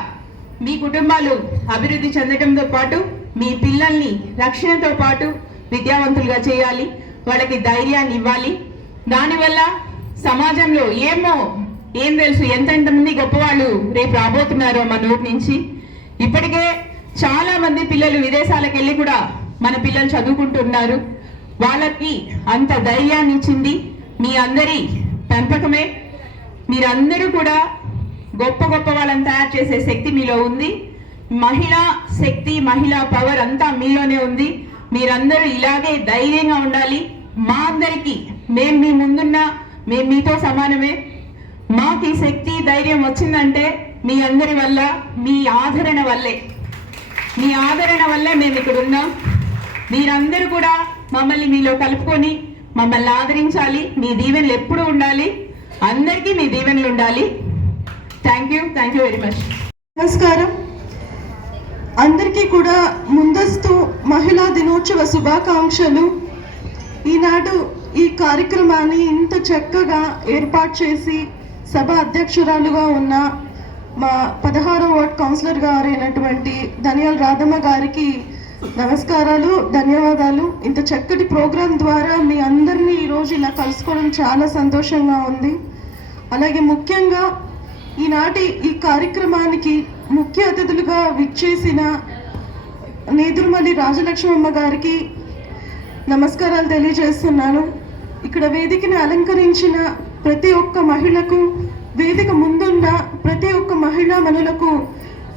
మీ కుటుంబాలు అభివృద్ధి చెందడంతో పాటు మీ పిల్లల్ని రక్షణతో పాటు విద్యావంతులుగా చేయాలి. వాళ్ళకి ధైర్యాన్ని ఇవ్వాలి. దానివల్ల సమాజంలో ఏం తెలుసు ఎంతమంది గొప్పవాళ్ళు రేపు రాబోతున్నారో మన ఊరి నుంచి. ఇప్పటికే చాలా మంది పిల్లలు విదేశాలకు వెళ్ళి కూడా మన పిల్లలు చదువుకుంటున్నారు. వాళ్ళకి అంత ధైర్యాన్ని ఇచ్చింది మీ అందరి పెంపకమే. మీరందరూ కూడా గొప్ప గొప్ప వాళ్ళని తయారు చేసే శక్తి మీలో ఉంది. మహిళా శక్తి, మహిళా పవర్ అంతా మీలోనే ఉంది. మీరందరూ ఇలాగే ధైర్యంగా ఉండాలి. మా అందరికీ మేము మీ ముందున్నా, మేము మీతో సమానమే. మాకు ఈ శక్తి, ధైర్యం వచ్చిందంటే మీ అందరి వల్ల, మీ ఆదరణ వల్లే. మీ ఆదరణ వల్లే మేము ఇక్కడ ఉన్నాం. మీరందరూ కూడా మమ్మల్ని మీలో కలుపుకొని మమ్మల్ని ఆదరించాలి. మీ దీవెనలు ఎప్పుడూ ఉండాలి. అందరికీ మీ దీవెనలు ఉండాలి. Thank you very much. నమస్కారం. అందరికీ కూడా ముందస్తు మహిళా దినోత్సవ శుభాకాంక్షలు. ఈనాడు ఈ కార్యక్రమాన్ని ఇంత చక్కగా ఏర్పాటు చేసి సభ అధ్యక్షురాలుగా ఉన్న మా 16వ వార్డ్ కౌన్సిలర్ గారైనటువంటి ధనియాల రాధమ్మ గారికి నమస్కారాలు, ధన్యవాదాలు. ఇంత చక్కటి ప్రోగ్రాం ద్వారా మీ అందరినీ ఈరోజు ఇలా కలుసుకోవడం చాలా సంతోషంగా ఉంది. అలాగే ముఖ్యంగా ఈనాటి ఈ కార్యక్రమానికి ముఖ్య అతిథులుగా విచ్చేసిన నేదురుమల్లి రాజలక్ష్మమ్మ గారికి నమస్కారాలు తెలియజేస్తున్నాను. ఇక్కడ వేదికని అలంకరించిన ప్రతి ఒక్క మహిళకు, వేదిక ముందున్న ప్రతి ఒక్క మహిళా మనులకు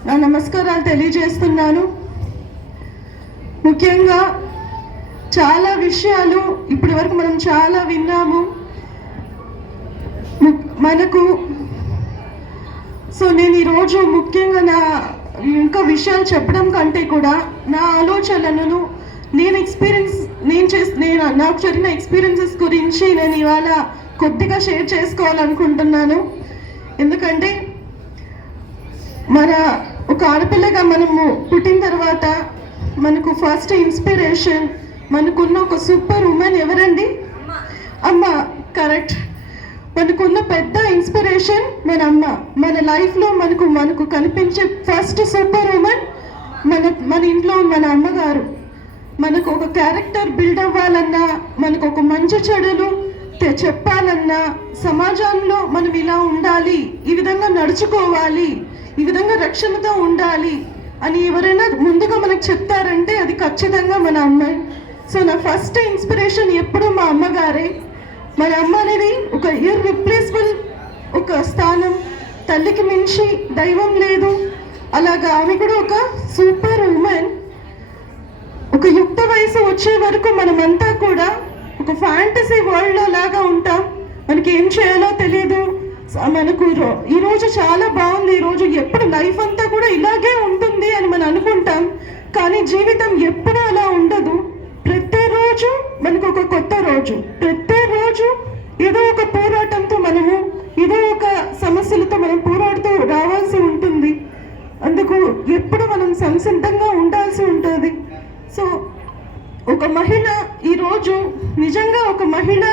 నా నమస్కారాలు తెలియజేస్తున్నాను. ముఖ్యంగా చాలా విషయాలు ఇప్పటి వరకు మనం చాలా విన్నాము. మనకు నేను ఈరోజు ముఖ్యంగా ఇంకా విషయాలు చెప్పడం కంటే కూడా నా ఆలోచనలను నాకు జరిగిన ఎక్స్పీరియన్సెస్ గురించి నేను ఇవాళ కొద్దిగా షేర్ చేసుకోవాలనుకుంటున్నాను. ఎందుకంటే మన ఒక ఆడపిల్లగా మనము పుట్టిన తర్వాత మనకు ఫస్ట్ ఇన్స్పిరేషన్, మనకున్న ఒక సూపర్ ఉమెన్ ఎవరండి? అమ్మ. కరెక్ట్. మనకున్న పెద్ద ఇన్స్పిరేషన్ మన అమ్మ. మన లైఫ్లో మనకు కనిపించే ఫస్ట్ సూపర్ ఉమెన్ మన ఇంట్లో మన అమ్మగారు. మనకు ఒక క్యారెక్టర్ బిల్డ్ అవ్వాలన్నా, మనకు ఒక మంచి చెడులు చెప్పాలన్నా, సమాజంలో మనం ఇలా ఉండాలి, ఈ విధంగా నడుచుకోవాలి, ఈ విధంగా రక్షణతో ఉండాలి అని ఎవరైనా ముందుగా మనకు చెప్తారంటే అది ఖచ్చితంగా మన అమ్మాయి. నా ఫస్ట్ ఇన్స్పిరేషన్ ఎప్పుడు మా అమ్మగారే. మన అమ్మ అనేది ఒక ఇర్రిప్లేసబుల్ ఒక స్థానం. తల్లికి మించి దైవం లేదు. అలాగా ఆమె కూడా ఒక సూపర్ ఉమెన్. ఒక యుక్త వయసు వచ్చే వరకు మనమంతా కూడా ఒక ఫ్యాంటసీ వరల్డ్లో లాగా ఉంటాం. మనకి ఏం చేయాలో తెలియదు. మనకు ఈరోజు చాలా బాగుంది, ఈరోజు ఎప్పుడు లైఫ్ అంతా కూడా ఇలాగే ఉంటుంది అని మనం అనుకుంటాం. కానీ జీవితం ఎప్పుడూ అలా ఉండదు. ప్రతిరోజు మనకు ఒక కొత్త రోజు. ప్రతిరోజు ఏదో ఒక పోరాటంతో మనము ఏదో ఒక సమస్యలతో మనం పోరాడుతూ రావాల్సి ఉంటుంది. అందుకు ఎప్పుడు మనం సంసిద్ధంగా ఉండాల్సి ఉంటుంది. ఒక మహిళ ఈరోజు నిజంగా ఒక మహిళ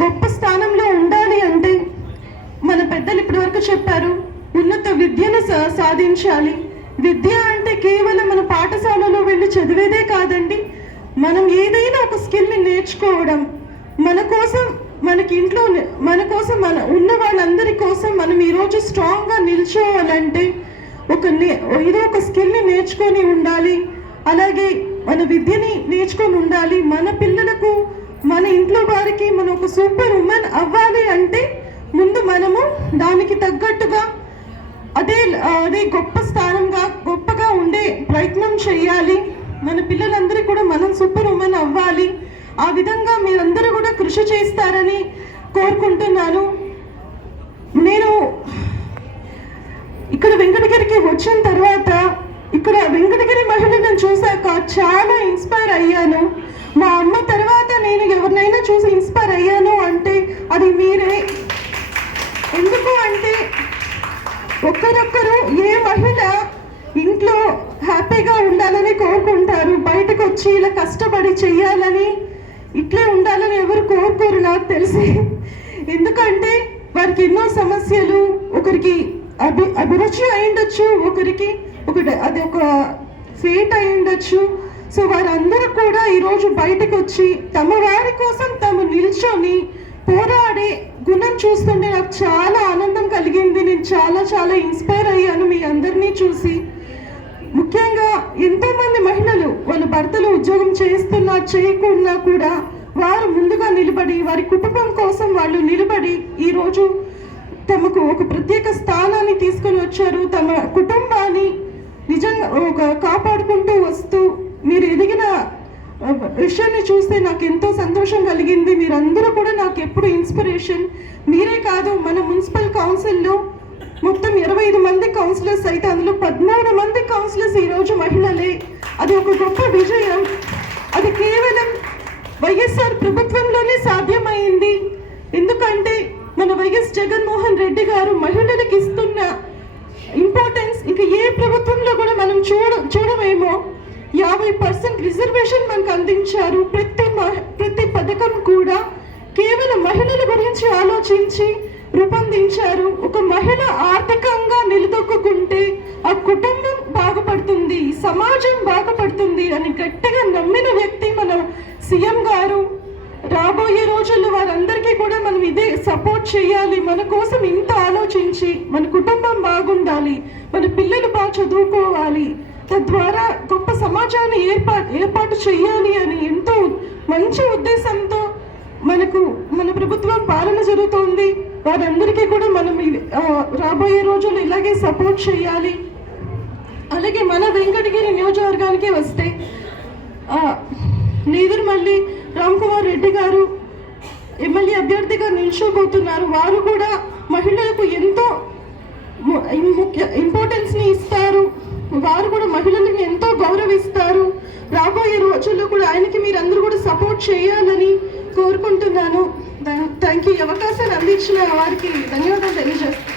గొప్ప స్థానంలో ఉండాలి అంటే మన పెద్దలు ఇప్పటి వరకు చెప్పారు, ఉన్నత విద్యను సాధించాలి. విద్య అంటే కేవలం మన పాఠశాలలో వెళ్ళి చదివేదే కాదండి. మనం ఏదైనా ఒక స్కిల్ని నేర్చుకోవడం, మన కోసం, మనకి ఇంట్లో మన కోసం, మన ఉన్న వాళ్ళందరి కోసం మనం ఈరోజు స్ట్రాంగ్గా నిల్చోవాలంటే ఏదో ఒక స్కిల్ని నేర్చుకొని ఉండాలి. అలాగే మన విద్యని నేర్చుకొని ఉండాలి. మన పిల్లలకు, మన ఇంట్లో వారికి మనం ఒక సూపర్ ఉమెన్ అవ్వాలి అంటే ముందు మనము దానికి తగ్గట్టుగా అదే గొప్ప స్థానంగా, గొప్పగా ఉండే ప్రయత్నం చేయాలి. మన పిల్లలందరికీ కూడా మనం సూపర్ ఉమెన్ అవ్వాలి. ఆ విధంగా మీరందరూ కూడా కృషి చేస్తారని కోరుకుంటున్నాను. నేను ఇక్కడ వెంకటగిరికి వచ్చిన తర్వాత ఇక్కడ వెంకటగిరి మహిళలను చూశాక చాలా ఇన్స్పైర్ అయ్యాను. మా అమ్మ తర్వాత నేను ఎవరినైనా చూసి ఇన్స్పైర్ అయ్యాను అంటే అది మీరే. ఎందుకు అంటే ఒకరొక్కరు ఏ మహిళ ఇంట్లో హ్యాపీగా ఉండాలని కోరుకుంటారు, బయటకు వచ్చి ఇలా కష్టపడి చెయ్యాలని, ఇట్లే ఉండాలని ఎవరు కోరుకోరు నాకు తెలిసి. ఎందుకంటే వారికి ఎన్నో సమస్యలు, ఒకరికి అభిరుచి అయిండొచ్చు, ఒకరికి అది ఒక ఫేట్ అయి ఉండొచ్చు. వారందరూ కూడా ఈరోజు బయటకు వచ్చి తమ వారి కోసం తాము నిల్చొని పోరాడే గుణం చూస్తుంటే నాకు చాలా ఆనందం కలిగింది. నేను చాలా ఇన్స్పైర్ అయ్యాను మీ అందరినీ చూసి. ముఖ్యంగా ఎంతోమంది మహిళలు వాళ్ళ భర్తలు ఉద్యోగం చేస్తున్నా చేయకున్నా కూడా వారు ముందుగా నిలబడి వారి కుటుంబం కోసం వాళ్ళు నిలబడి ఈరోజు తమకు ఒక ప్రత్యేక స్థానాన్ని తీసుకొని వచ్చారు. తమ కుటుంబాన్ని నిజంగా కాపాడుకుంటూ వస్తూ మీరు ఎదిగిన విషయాన్ని చూస్తే నాకు ఎంతో సంతోషం కలిగింది. మీరందరూ కూడా నాకు ఎప్పుడు ఇన్స్పిరేషన్. మీరే కాదు, మన మున్సిపల్ కౌన్సిల్లో మొత్తం 25 మంది కౌన్సిలర్స్ అయితే అందులో 13 మంది కౌన్సిలర్స్ ఈరోజు మహిళలే. అది ఒక గొప్ప విజయం. అది కేవలం వైఎస్ఆర్ ప్రభుత్వంలోనే సాధ్యమైంది. ఎందుకంటే మన వైఎస్ జగన్మోహన్ రెడ్డి గారు మహిళలకు ఇస్తున్న ఇంపార్టెన్స్ ఇంకా ఏ ప్రభుత్వంలో కూడా మనం చూడమేమో. 50% రిజర్వేషన్ మనకు అందించారు. ప్రతి పథకం కూడా కేవలం మహిళల గురించి ఆలోచించి రూపొందించారు. ఒక మహిళ ఆర్థికంగా నిలదొక్కుంటే ఆ కుటుంబం బాగుపడుతుంది, సమాజం బాగుపడుతుంది అని గట్టిగా నమ్మిన వ్యక్తి మన సీఎం గారు. రాబోయే రోజుల్లో వారందరికీ కూడా మనం ఇదే సపోర్ట్ చేయాలి. మన కోసం ఇంత ఆలోచించి మన కుటుంబం బాగుండాలి, మన పిల్లలు బాగా చదువుకోవాలి, తద్వారా గొప్ప సమాజాన్ని ఏర్పాటు చేయాలి అని ఎంతో మంచి ఉద్దేశంతో మన ప్రభుత్వం పాలన జరుగుతోంది. వారందరికీ కూడా మనం రాబోయే రోజుల్లో ఇలాగే సపోర్ట్ చేయాలి. అలాగే మన వెంకటగిరి నియోజకవర్గానికి వస్తే నేదురుమల్లి రామ్ కుమార్ రెడ్డి గారు ఎమ్మెల్యే అభ్యర్థిగా నిల్చోబోతున్నారు. వారు కూడా మహిళలకు ఎంతో ఇంపార్టెన్స్ని ఇస్తారు. వారు కూడా మహిళలకు ఎంతో గౌరవిస్తారు. రాబోయే రోజుల్లో కూడా ఆయనకి మీరందరూ కూడా సపోర్ట్ చేయాలని కోరుకుంటున్నాను. Thank you. అవకాశాన్ని అందించిన వారికి ధన్యవాదాలు తెలియజేస్తాను.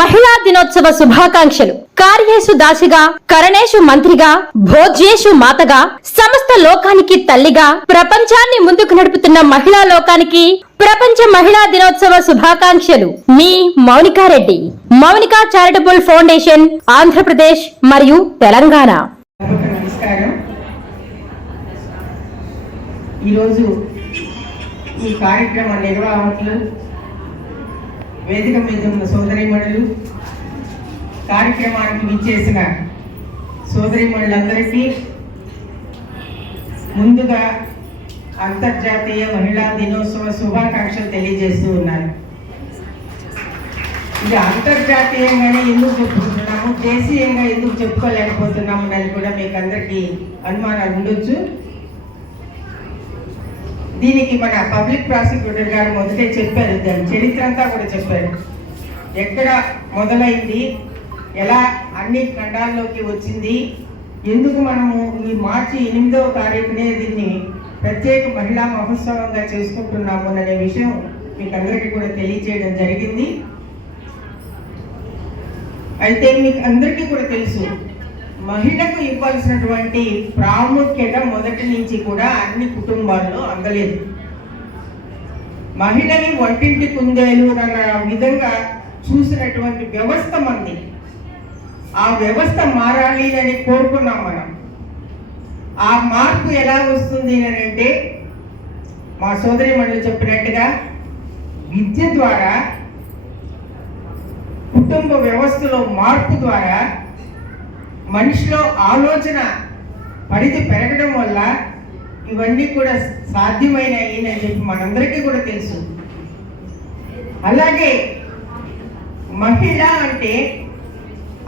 మహిళా దినోత్సవ శుభాకాంక్షలు. కార్యేషు దాసిగా, కరణేషు మంత్రిగా, భోజ్యేషు మాతగా, సమస్త లోకానికి తల్లిగా ప్రపంచాన్ని ముందుకు నడుపుతున్న మహిళా లోకానికి ప్రపంచ మహిళా దినోత్సవ శుభాకాంక్షలు. మీ మౌనికారెడ్డి, మౌనికా చారిటబుల్ ఫౌండేషన్, ఆంధ్రప్రదేశ్ మరియు తెలంగాణ. నమస్కారం. ఈరోజు ఈ కార్యక్రమ నిర్వాహకులు, వేదిక మీద ఉన్న సోదరీమణులు, కార్యక్రమానికి విచ్చేసిన సోదరీమణులందరికీ ముందుగా అంతర్జాతీయ మహిళా దినోత్సవ శుభాకాంక్షలు తెలియజేస్తూ ఉన్నాను. ఇది అంతర్జాతీయంగానే ఎందుకు చెప్పుకుంటున్నాము, దేశీయంగా ఎందుకు చెప్పుకోలేకపోతున్నాము అని కూడా మీకు అందరికీ అనుమానాలు ఉండొచ్చు. దీనికి మన పబ్లిక్ ప్రాసిక్యూటర్ గారు మొదటే చెప్పారు, దాని చరిత్ర అంతా కూడా చెప్పారు. ఎక్కడ మొదలైంది, ఎలా అన్ని ఖండాల్లోకి వచ్చింది, ఎందుకు మనము ఈ మార్చి 8వ తారీఖునే దీన్ని ప్రత్యేక మహిళా మహోత్సవంగా చేసుకుంటున్నాము అనే విషయం మీకు అందరికీ కూడా తెలియజేయడం జరిగింది. అయితే మీకు అందరికీ కూడా తెలుసు, మహిళకు ఇవ్వాల్సినటువంటి ప్రాముఖ్యత మొదటి నుంచి కూడా అన్ని కుటుంబాల్లో అందలేదు. మహిళని వంటింటి కుందేలు అన్న విధంగా చూసినటువంటి వ్యవస్థ మంది. ఆ వ్యవస్థ మారాలి అని కోరుకున్నాం మనం. ఆ మార్పు ఎలా వస్తుంది అని అంటే, మా సోదరీమణులు చెప్పినట్టుగా విద్య ద్వారా, కుటుంబ వ్యవస్థలో మార్పు ద్వారా, మనిషిలో ఆలోచన పరిధి పెరగడం వల్ల ఇవన్నీ కూడా సాధ్యమైనవి అని చెప్పి మనందరికీ కూడా తెలుసు. అలాగే మహిళ అంటే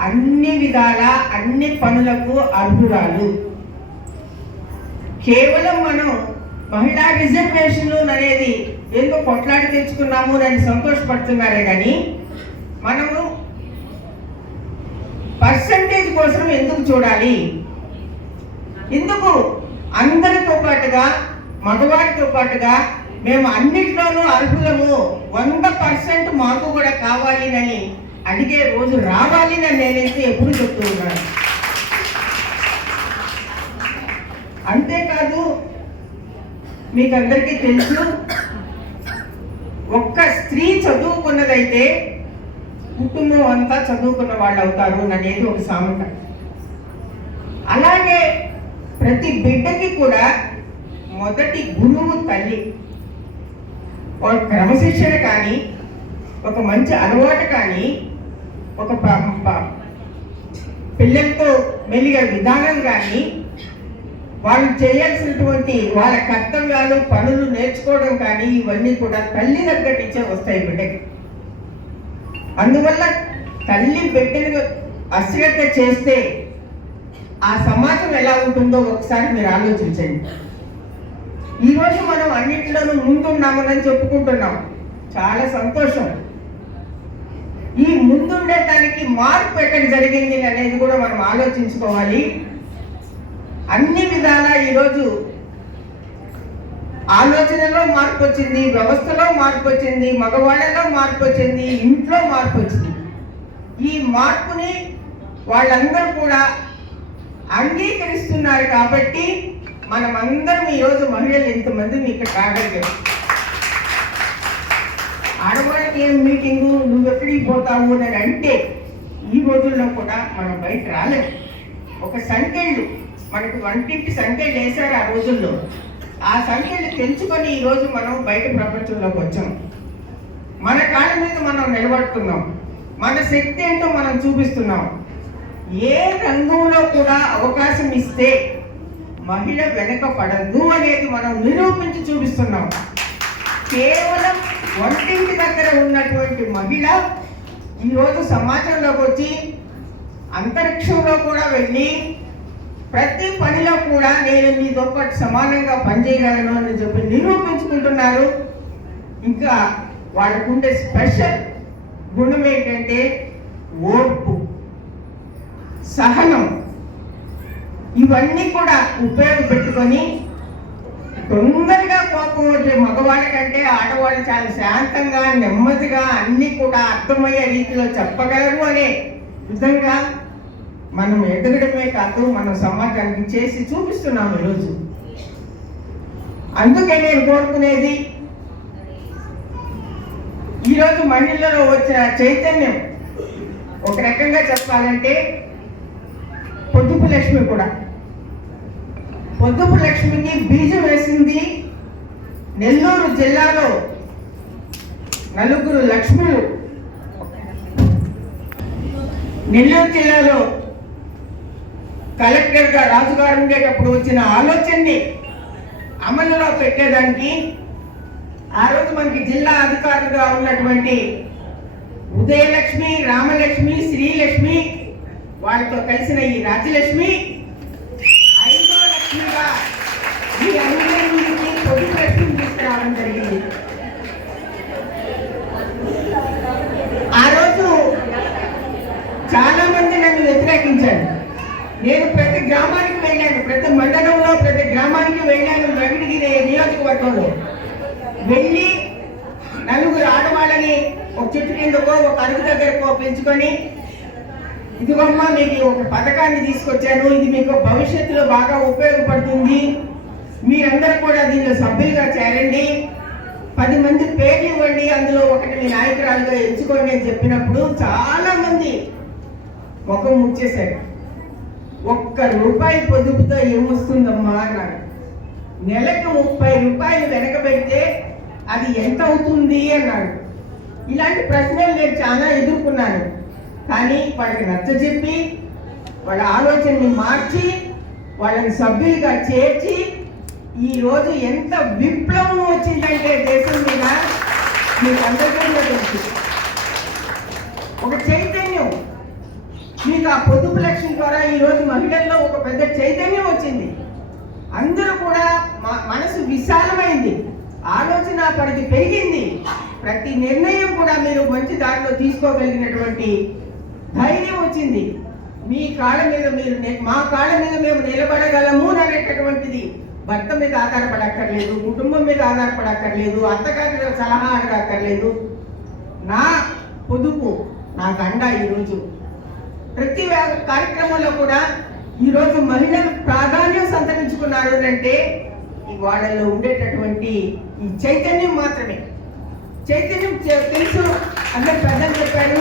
అన్ని విధాల అన్ని పనులకు అర్హురాలు. కేవలం మనం మహిళా రిజర్వేషన్ అనేది ఏదో కొట్లాడి తెచ్చుకున్నాము అని సంతోషపడుతున్నారే కానీ మనము పర్సంటేజ్ కోసం ఎందుకు చూడాలి? ఎందుకు అందరితో పాటుగా, మగవారితో పాటుగా మేము అన్నిట్లోనూ అర్హులము, 100% మాకు కూడా కావాలి అని అడిగే రోజు రావాలి అని నేనైతే ఎప్పుడు చెప్తూ ఉన్నాను. అంతేకాదు, మీకు అందరికీ తెలుసు, ఒక్క స్త్రీ చదువుకున్నదైతే కుటుంబం అంతా చదువుకున్న వాళ్ళు అవుతారు అనేది ఒక సామెత. అలాగే ప్రతి బిడ్డకి కూడా మొదటి గురువు తల్లి. ఒక క్రమశిక్షణ కానీ, ఒక మంచి అలవాటు కానీ, ఒక పిల్లలతో మెలిగే విధానం కానీ, వాళ్ళు చేయాల్సినటువంటి వాళ్ళ కర్తవ్యాలు, పనులు నేర్చుకోవడం కానీ ఇవన్నీ కూడా తల్లి దగ్గర నుంచే వస్తాయి బిడ్డకి. అందువల్ల తల్లి బిడ్డను అశ్రద్ధ చేస్తే ఆ సమాజం ఎలా ఉంటుందో ఒకసారి మీరు ఆలోచించండి. ఈరోజు మనం అన్నింటిలోనూ ముందున్నామని చెప్పుకుంటున్నాం, చాలా సంతోషం. ఈ ముందుండటానికి మార్పు ఎక్కడ జరిగింది అనేది కూడా మనం ఆలోచించుకోవాలి. అన్ని విధాలా ఈరోజు ఆలోచనలో మార్పు వచ్చింది, వ్యవస్థలో మార్పు వచ్చింది, మగవాళ్ళలో మార్పు వచ్చింది, ఇంట్లో మార్పు వచ్చింది. ఈ మార్పుని వాళ్ళందరూ కూడా అంగీకరిస్తున్నారు కాబట్టి మనమందరం ఈరోజు మహిళలు ఇంతమంది ఇక్కడ రాగలిగారు. ఆడవాళ్ళకి ఏం మీటింగు, నువ్వెక్కడికి పోతావు అని అంటే ఈ రోజుల్లో కూడా మనం బయట రాలేము. ఒక సంఖ్యలు మనకు వంటింటి సంఖ్యలు వేశారు ఆ రోజుల్లో. ఆ సంఖ్యలు తెంచుకొని ఈరోజు మనం బయట ప్రపంచంలోకి వచ్చాం. మన కాళ్ళ మీద మనం నిలబడుతున్నాం. మన శక్తి ఏంటో మనం చూపిస్తున్నాం. ఏ రంగంలో కూడా అవకాశం ఇస్తే మహిళ వెనకపడదు అనేది మనం నిరూపించి చూపిస్తున్నాం. కేవలం వంటింటి దగ్గర ఉన్నటువంటి మహిళ ఈరోజు సమాజంలోకి వచ్చి అంతరిక్షంలో కూడా వెళ్ళి ప్రతి పనిలో కూడా నేను మీతో పాటు సమానంగా పనిచేయగలను అని చెప్పి నిరూపించుకుంటున్నారు. ఇంకా వాళ్ళకుండే స్పెషల్ గుణం ఏంటంటే ఓర్పు, సహనం. ఇవన్నీ కూడా ఉపయోగపెట్టుకొని తొందరగా కోపం వచ్చే మగవాళ్ళ కంటే ఆడవాళ్ళు చాలా శాంతంగా నెమ్మదిగా అన్ని కూడా అర్థమయ్యే రీతిలో చెప్పగలరు అనే విధంగా మనం ఎదగడమే కాదు మనం సమాజానికి చేసి చూపిస్తున్నాం ఈరోజు. అందుకే నేను కోరుకునేది ఈరోజు మహిళల్లో వచ్చిన చైతన్యం ఒక రకంగా చెప్పాలంటే పొదుపు లక్ష్మి కూడా. పొదుపు లక్ష్మికి బీజం వేసింది నెల్లూరు జిల్లాలో 4 లక్ష్ములు. నెల్లూరు జిల్లాలో కలెక్టర్గా రాజుగారు ఉండేటప్పుడు వచ్చిన ఆలోచనని అమలులో పెట్టేదానికి ఆ రోజు మనకి జిల్లా అధికారులుగా ఉన్నటువంటి ఉదయలక్ష్మి, రామలక్ష్మి, శ్రీలక్ష్మి వాళ్ళతో కలిసిన ఈ రాజ్యలక్ష్మి 5వ లక్ష్మిగా ఈ అందరికీ పొదుపు లక్ష్మి తీసుకురావడం జరిగింది. ఆ రోజు చాలా మంది నన్ను వ్యతిరేకించారు. నేను ప్రతి గ్రామానికి వెళ్ళాను, ప్రతి మండలంలో ప్రతి గ్రామానికి వెళ్ళాను. వెంకటగిరి నియోజకవర్గంలో వెళ్ళి 4 ఆడవాళ్ళని ఒక చెట్టు కిందకో ఒక అరుగు దగ్గరకో పెంచుకొని ఇదిగమ్మా మీకు ఒక పథకాన్ని తీసుకొచ్చాను, ఇది మీకు భవిష్యత్తులో బాగా ఉపయోగపడుతుంది, మీరందరూ కూడా దీనిలో సభ్యులుగా చేరండి, 10 మంది పేర్లు ఇవ్వండి, అందులో ఒకటి మీ నాయకురాలుగా ఎంచుకోండి అని చెప్పినప్పుడు చాలా మంది ముఖం ముచ్చేశారు. 1 రూపాయి పొదుపుతో ఏమొస్తుందమ్మా అన్నారు. నెలకు 30 రూపాయలు వెనకబెడితే అది ఎంత అవుతుంది అన్నాడు. ఇలాంటి ప్రశ్నలు నేను చాలా ఎదుర్కొన్నాను. కానీ వాళ్ళకి నచ్చజెప్పి వాళ్ళ ఆలోచనని మార్చి వాళ్ళని సభ్యులుగా చేర్చి ఈరోజు ఎంత విప్లవం వచ్చిందంటే దేశం మీద మీకు అందరికీ తెలుసు. ఒక చైతన్యం మీకు ఆ పొదుపు లక్ష్యం ద్వారా ఈరోజు మహిళల్లో ఒక పెద్ద చైతన్యం వచ్చింది. అందరూ కూడా మనసు విశాలమైంది, ఆలోచన పరిధి పెరిగింది, ప్రతి నిర్ణయం కూడా మీరు మంచి దారిలో తీసుకోగలిగినటువంటి ధైర్యం వచ్చింది. మీ కాళ్ళ మీద మీరు మా కాళ్ళ మీద మేము నిలబడగలము అనేటటువంటిది భర్త మీద ఆధారపడక్కర్లేదు, కుటుంబం మీద ఆధారపడక్కర్లేదు, అత్తగారి సలహా అడగక్కర్లేదు. నా పొదుపు నాకు అండా. ఈరోజు ప్రతి కార్యక్రమంలో కూడా ఈరోజు మహిళలు ప్రాధాన్యం సంతరించుకున్నారు అంటే వాళ్ళలో ఉండేటటువంటి ఈ చైతన్యం మాత్రమే. చైతన్యం తెలుసు, అందరు పెద్దలు చెప్పారు,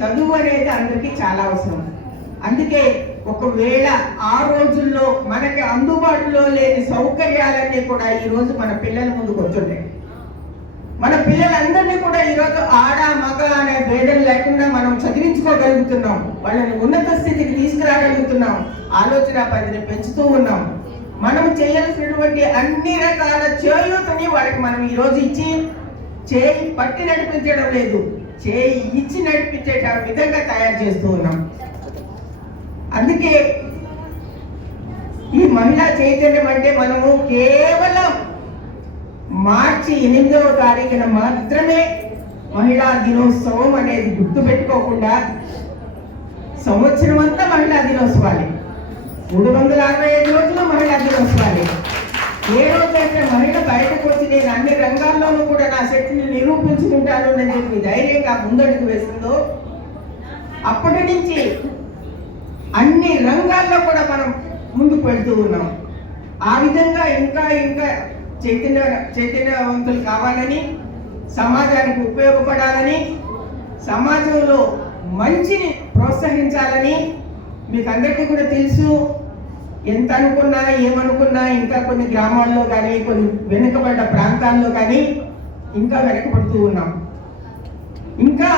చదువు అనేది అందరికీ చాలా అవసరం. అందుకే ఒకవేళ ఆ రోజుల్లో మనకి అందుబాటులో లేని సౌకర్యాలన్నీ కూడా ఈరోజు మన పిల్లల ముందుకు వచ్చుంటాయి. మన పిల్లలందరినీ కూడా ఈరోజు ఆడ మగ అనే భేదం లేకుండా మనం చదివించుకోగలుగుతున్నాం, వాళ్ళని ఉన్నత స్థితికి తీసుకురాగలుగుతున్నాం, ఆలోచన పరిధిని పెంచుతూ ఉన్నాం. మనం చేయాల్సినటువంటి అన్ని రకాల చేయూతని వాళ్ళకి మనం ఈరోజు ఇచ్చి చేయి పట్టి నడిపించడం లేదు, చేయి ఇచ్చి నడిపించే విధంగా తయారు చేస్తూ ఉన్నాం. అందుకే ఈ మహిళా చైతన్యం అంటే మనము కేవలం మార్చి 8వ తారీఖున మాత్రమే మహిళా దినోత్సవం అనేది గుర్తుపెట్టుకోకుండా సంవత్సరం అంతా మహిళా దినోత్సవాలే, 365 రోజులు మహిళా దినోత్సవాలే. ఏ రోజైతే మహిళ బయటకు వచ్చి నేను అన్ని రంగాల్లోనూ కూడా నా శక్తిని నిరూపించుకుంటాను అని చెప్పి ధైర్యంగా ముందడుగు వేస్తుందో అప్పటి నుంచి అన్ని రంగాల్లో కూడా మనం ముందుకు వెళ్తూ ఉన్నాం. ఆ విధంగా ఇంకా ఇంకా చైతన్యవంతులు కావాలని, సమాజానికి ఉపయోగపడాలని, సమాజంలో మంచిని ప్రోత్సహించాలని. మీకు అందరికీ కూడా తెలుసు, ఎంత అనుకున్నా ఏమనుకున్నా ఇంకా కొన్ని గ్రామాల్లో కానీ కొన్ని వెనుకబడ్డ ప్రాంతాల్లో కానీ ఇంకా వెనకబడుతూ ఉన్నాం. ఇంకా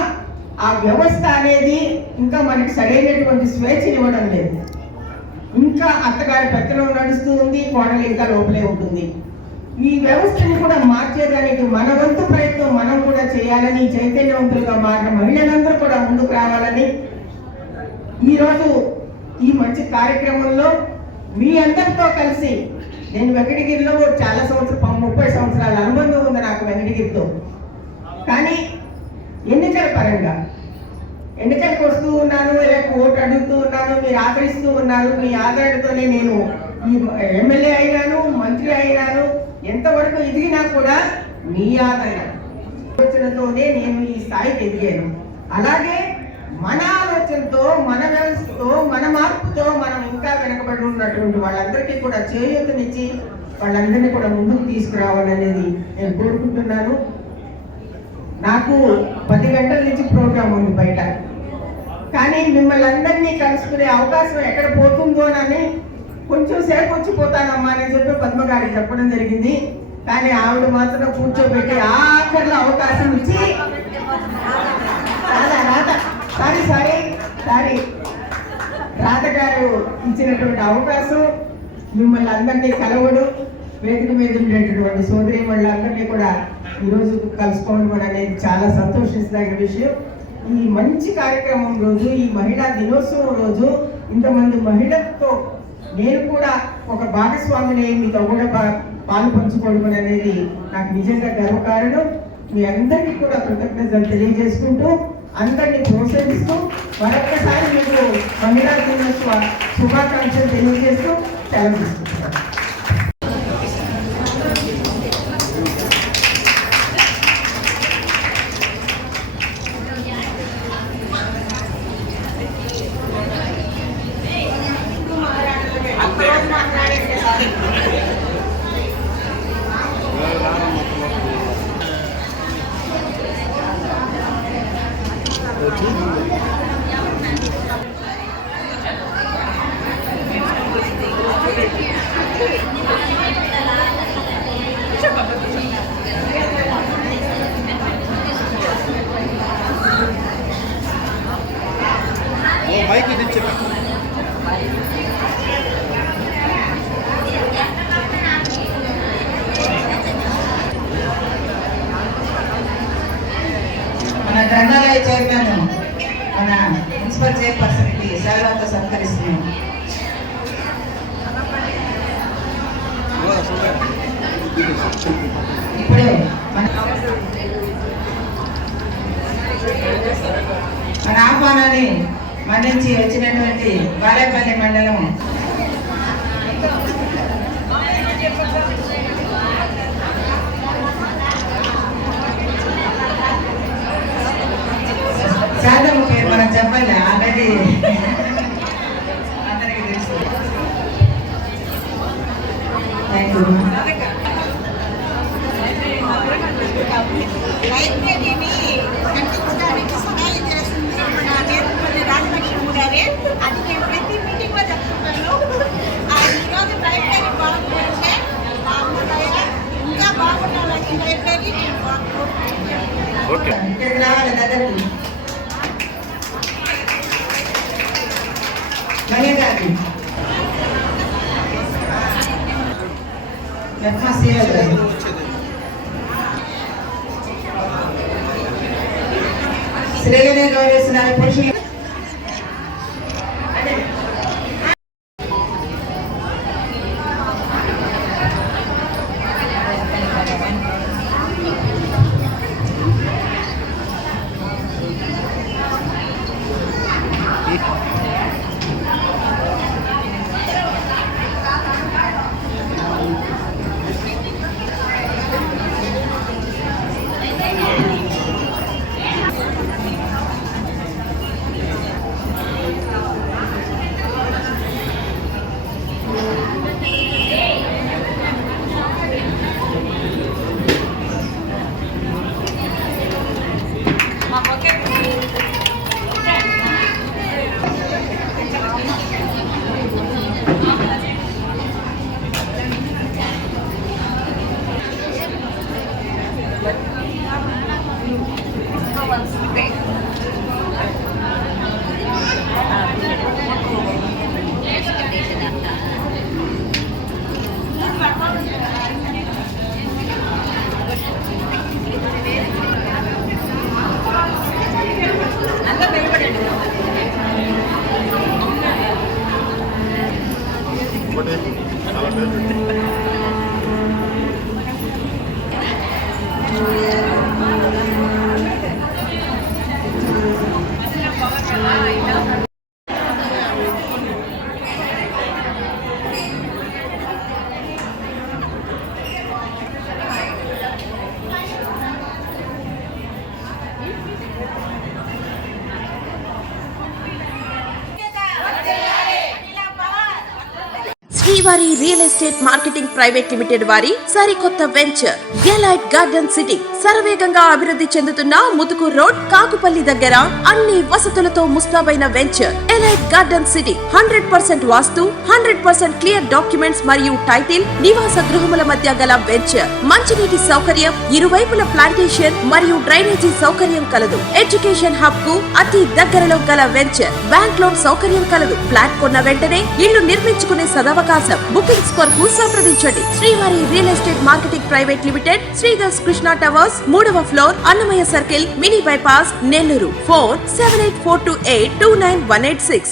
ఆ వ్యవస్థ అనేది ఇంకా మనకి సరైనటువంటి స్వేచ్ఛని ఇవ్వడం లేదు. ఇంకా అత్తగారి పెత్తనం నడుస్తూ ఉంది, కోడలు ఇంకా లోపలే ఉంటుంది. ఈ వ్యవస్థని కూడా మార్చేదానికి మన వంతు ప్రయత్నం మనం కూడా చేయాలని, చైతన్యవంతులుగా మారిన మహిళలందరూ కూడా ముందుకు రావాలని ఈరోజు ఈ మంచి కార్యక్రమంలో మీ అందరితో కలిసి, నేను వెంకటగిరిలో చాలా 30 సంవత్సరాల అనుబంధం ఉంది నాకు వెంకటగిరితో. కానీ ఎన్నికల పరంగా ఎన్నికలకు వస్తూ ఉన్నాను, లేకపోతే ఓటు అడుగుతూ ఉన్నాను, మీరు ఆదరిస్తూ ఉన్నారు. మీ ఆదరణతోనే నేను ఈ ఎమ్మెల్యే అయినాను, మంత్రి అయినాను. ఎంతవరకు ఎదిగినా కూడా మీ ఆలోచనతోనే నేను ఈ స్థాయికి ఎదిగాను. అలాగే మన ఆలోచనతో, మన వ్యవస్థతో, మన మార్పుతో మనం ఇంకా వెనకబడి ఉన్నటువంటి వాళ్ళందరికీ కూడా చేయూతనిచ్చి వాళ్ళందరినీ కూడా ముందుకు తీసుకురావాలనేది నేను కోరుకుంటున్నాను. నాకు 10 గంటల నుంచి ప్రోగ్రాం ఉంది బయట. కానీ మిమ్మల్ని అందరినీ కలుసుకునే అవకాశం ఎక్కడ పోతుందో అని కొంచెం సేపు వచ్చిపోతానమ్మా అని చెప్పి పద్మ గారికి చెప్పడం జరిగింది. కానీ ఆవిడ మాత్రం కూర్చోబెట్టి ఆఖరిలో అవకాశం ఇచ్చి రాధ గారు ఇచ్చినటువంటి అవకాశం, మిమ్మల్ని అందరినీ కలవడం, వేదిక మీద ఉండేటటువంటి సోదరి వాళ్ళందరినీ కూడా ఈరోజు కలుసుకోవడం కూడా అనేది చాలా సంతోషించదగిన విషయం. ఈ మంచి కార్యక్రమం రోజు, ఈ మహిళా దినోత్సవం రోజు ఇంతమంది మహిళలతో నేను కూడా ఒక భాగస్వామిని మీతో కూడా పాలు పంచుకోవడం అనేది నాకు నిజంగా గర్వకారణం. మీ అందరికీ కూడా కృతజ్ఞతలు తెలియజేసుకుంటూ, అందరినీ ప్రోత్సహిస్తూ మరొక్కసారి మీకు మహిళా దినోత్సవ శుభాకాంక్షలు తెలియజేస్తూ సెలవు తీసుకుంటున్నాను. మన గ్రంథాలయ చైర్మన్, మన మున్సిపల్ చైర్పర్సన్ కి సేవలతో సత్కరిస్తున్నాం. ఇప్పుడు మన ఆహ్వానాన్ని మన్నించి వచ్చినటువంటి బాలేపల్లి మండలం శారదమ్మ పేరు మనం చెప్పాలి, ఆల్రెడీ అందరికీ తెలుసు. Thank you. లైబ్రరీని కట్టించడానికి సహాయం చేస్తుంది మన నేతృత్వ రాజలక్ష్మి గారే. అది నేను ప్రతి మీటింగ్లో చెప్తున్నాను. ఈరోజు లైబ్రరీ బాగుంటే ఇంకా బాగుండాలని లైబ్రరీ నేను శ్రీగానే గౌరవిస్తున్నారు పురుషులు. శ్రీవారి real estate marketing private limited వారి సరికొత్త వెంచర్ ఎలైట్ గార్డెన్ సిటీ శరవేగంగా అభివృద్ధి చెందుతున్న ముతుకూర్ రోడ్ కాకుపల్లి దగ్గర అన్ని వసతులతో ముస్తాబైన వెంచర్ ఎలైట్ గార్డెన్ సిటీ 100% వాస్తు 100% క్లియర్ డాక్యుమెంట్స్ మరియు టైటిల్ నివాస గృహముల మధ్య గల వెంచర్ మంచినీటి సౌకర్యం ఇరువైపుల ప్లాంటేషన్ మరియు డ్రైనేజీ సౌకర్యం కలదు ఎడ్యుకేషన్ హబ్ కు అతి దగ్గరలో గల వెంచర్ బ్యాంక్ లోన్ సౌకర్యం కలదు ఫ్లాట్ కొన్న వెంటనే ఇల్లు నిర్మించుకునే సదవకాశం బుకింగ్స్ కొరకు సంప్రదించండి Srivari real estate marketing private limited Sridhar's Krishna towers 3వ floor Annamayya circle mini bypass Nellore phone 7842829186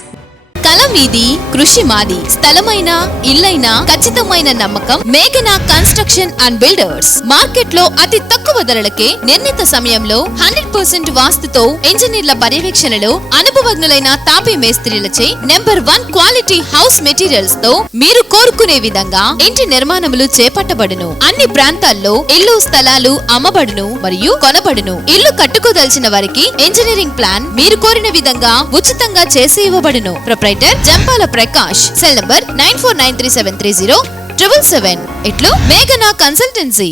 కల మీది కృషి మాది స్థలమైన ఇల్లైనా ఖచ్చితమైన నమ్మకం మేఘనా కన్స్ట్రక్షన్ అండ్ బిల్డర్స్ మార్కెట్ లో అతి తక్కువ ధరలకే నిర్ణీత సమయంలో 100% వాస్తుతో ఇంజనీర్ల పర్యవేక్షణలో అనుభవజ్ఞులైన తాపీ మేస్త్రీలచే #1 క్వాలిటీ హౌస్ మెటీరియల్స్ తో మీరు కోరుకునే విధంగా ఇంటి నిర్మాణములు చేపట్టబడును అన్ని ప్రాంతాల్లో ఇల్లు స్థలాలు అమ్మబడును మరియు కొనబడును ఇల్లు కట్టుకోదలిచిన వారికి ఇంజనీరింగ్ ప్లాన్ మీరు కోరిన విధంగా ఉచితంగా చేసి ఇవ్వబడును జంపాల ప్రకాష్ సెల్ నంబర్ 9493730777 ఇట్లు మేఘనా కన్సల్టెన్సీ.